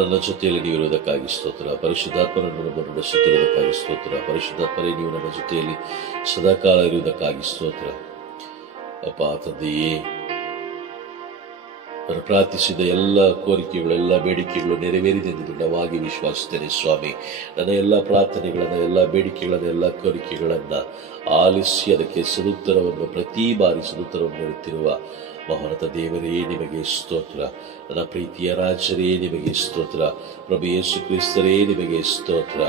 ನನ್ನ ಜೊತೆಯಲ್ಲಿ ನೀವು ಇರುವುದಕ್ಕಾಗಿ ಸ್ತೋತ್ರ. ಪರಿಶುದ್ಧಾತ್ಮನನ್ನು ನಮ್ಮನ್ನು ನಡೆಸುತ್ತಿರುವುದಕ್ಕಾಗಿ ಸ್ತೋತ್ರ. ಪರಿಶುದ್ಧಾತ್ಮರೇ, ನೀವು ನಮ್ಮ ಜೊತೆಯಲ್ಲಿ ಸದಾಕಾಲ ಇರುವುದಕ್ಕಾಗಿ ಸ್ತೋತ್ರ. ತಂದೆಯೇ, ನಾನು ಪ್ರಾರ್ಥಿಸಿದ ಎಲ್ಲ ಕೋರಿಕೆಗಳು, ಎಲ್ಲ ಬೇಡಿಕೆಗಳು ನೆರವೇರಿದೆ ಎಂದು ದೃಢವಾಗಿ ವಿಶ್ವಾಸಿಸ್ತೇನೆ ಸ್ವಾಮಿ. ನನ್ನ ಎಲ್ಲ ಪ್ರಾರ್ಥನೆಗಳನ್ನು, ಎಲ್ಲ ಬೇಡಿಕೆಗಳನ್ನು, ಎಲ್ಲ ಕೋರಿಕೆಗಳನ್ನು ಆಲಿಸಿ ಅದಕ್ಕೆ ಸದುತ್ತರವನ್ನು, ಪ್ರತಿ ಬಾರಿ ಸದುತ್ತರವನ್ನು ನೀಡುತ್ತಿರುವ ಮಹೋನ್ನತ ದೇವರೇ ನಿಮಗೆ ಸ್ತೋತ್ರ. ನನ್ನ ಪ್ರೀತಿಯ ರಾಜರೇ ನಿಮಗೆ ಸ್ತೋತ್ರ. ಪ್ರಭು ಯೇಸು ಕ್ರಿಸ್ತರೇ ನಿಮಗೆ ಸ್ತೋತ್ರ.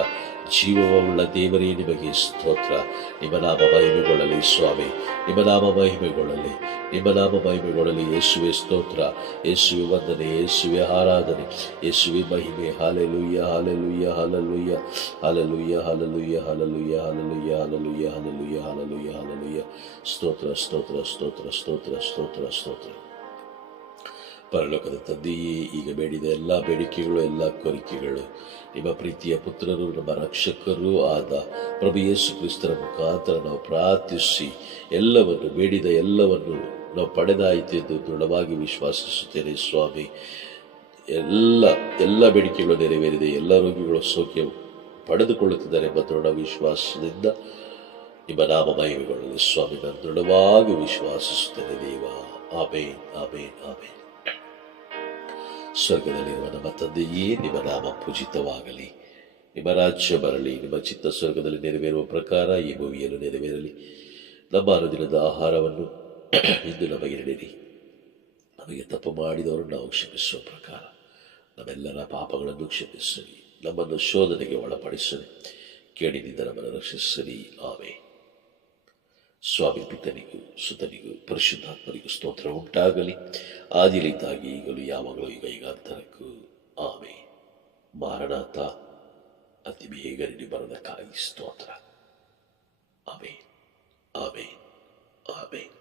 ಜೀವವುಳ್ಳ ದೇವರೇ ನಿಮಗೆ ಸ್ತೋತ್ರ. ನಿಮ್ಮ ನಾಮ ಮಹಿಮೆಗೊಳ್ಳಲಿ ಸ್ವಾಮಿ, ನಿಮ್ಮ ನಾಮ ಮಹಿಮೆಗೊಳ್ಳಲಿ, ನಿಮ್ಮ ನಾಮ ಮಹಿಮೆಗೊಳ್ಳಲಿ. ಯೇಸುವೆ ಸ್ತೋತ್ರ, ಯೇಸುವೆ ವಂದನೆ, ಯೇಸುವೆ ಆರಾಧನೆ, ಯೇಸುವೆ ಮಹಿಮೆ. Hallelujah hallelujah hallelujah hallelujah hallelujah hallelujah hallelujah hallelujah hallelujah hallelujah hallelujah. ಸ್ತೋತ್ರ ಸ್ತೋತ್ರ ಸ್ತೋತ್ರ ಸ್ತೋತ್ರ ಸ್ತೋತ್ರ ಸ್ತೋತ್ರ. ಪರಲೋಕದ ತಂದೆಯೇ, ಈಗ ಬೇಡಿದ ಎಲ್ಲ ಬೇಡಿಕೆಗಳು, ಎಲ್ಲ ಕೋರಿಕೆಗಳು ನಿಮ್ಮ ಪ್ರೀತಿಯ ಪುತ್ರರು, ನಮ್ಮ ರಕ್ಷಕರೂ ಆದ ಪ್ರಭು ಯೇಸು ಕ್ರಿಸ್ತರ ಮುಖಾಂತರ ನಾವು ಪ್ರಾರ್ಥಿಸಿ ಎಲ್ಲವನ್ನು, ಬೇಡಿದ ಎಲ್ಲವನ್ನು ನಾವು ಪಡೆದಾಯಿತು ಎಂದು ದೃಢವಾಗಿ ವಿಶ್ವಾಸಿಸುತ್ತೇನೆ ಸ್ವಾಮಿ. ಎಲ್ಲ ಬೇಡಿಕೆಗಳು ನೆರವೇರಿದೆ. ಎಲ್ಲ ರೋಗಿಗಳು ಸೌಖ್ಯ ಪಡೆದುಕೊಳ್ಳುತ್ತಿದ್ದಾರೆ ಎಂಬ ದೃಢ ವಿಶ್ವಾಸದಿಂದ ನಿಮ್ಮ ನಾಮ ಮಹಿಮೆಗೊಳ್ಳಲಿ ಸ್ವಾಮಿ. ನಾನು ದೃಢವಾಗಿ ವಿಶ್ವಾಸಿಸುತ್ತೇನೆ ದೇವ. ಆಮೇನ್ ಆಮೇನ್ ಆಮೇನ್. ಸ್ವರ್ಗದಲ್ಲಿರುವ ನಮ್ಮ ತಂದೆಯೇ, ನಿಮ್ಮ ನಾಮ ಪೂಜಿತವಾಗಲಿ, ನಿಮ್ಮ ರಾಜ್ಯ ಬರಲಿ, ನಿಮ್ಮ ಚಿತ್ತ ಸ್ವರ್ಗದಲ್ಲಿ ನೆರವೇರುವ ಪ್ರಕಾರ ಈ ಭೂಮಿಯಲ್ಲೂ ನೆರವೇರಲಿ. ನಮ್ಮ ಅನುದಿನದ ಆಹಾರವನ್ನು ಇಂದು ನಮಗೆ ನೀಡಿರಿ. ನಮಗೆ ತಪ್ಪು ಮಾಡಿದವರು ನಾವು ಕ್ಷಮಿಸುವ ಪ್ರಕಾರ ನಮ್ಮೆಲ್ಲರ ಪಾಪಗಳನ್ನು ಕ್ಷಮಿಸಿರಿ. ನಮ್ಮನ್ನು ಶೋಧನೆಗೆ ಒಳಪಡಿಸಿರಿ, ಕೇಡಿನಿಂದ ನಮ್ಮನ್ನು ರಕ್ಷಿಸಿರಿ. ಆಮೇನ್. ಸ್ವಾಮಿ ಪಿತನಿಗೂ ಸುತನಿಗೂ ಪರಿಶುದ್ಧಾತ್ಮರಿಗೂ ಸ್ತೋತ್ರ ಉಂಟಾಗಲಿ, ಆದಿಲಿದ್ದಾಗಿ ಈಗಲೂ ಯಾವಾಗಲೂ ಈಗ ಈಗಾಂತರಕ್ಕೂ. ಆಮೇನ್. ಮಾರಣಾತ, ಅತಿ ಬೇಗನೆ ಬರೋದಕ್ಕಾಗಿ ಸ್ತೋತ್ರ. ಆಮೇನ್ ಆಮೇನ್ ಆಮೇನ್.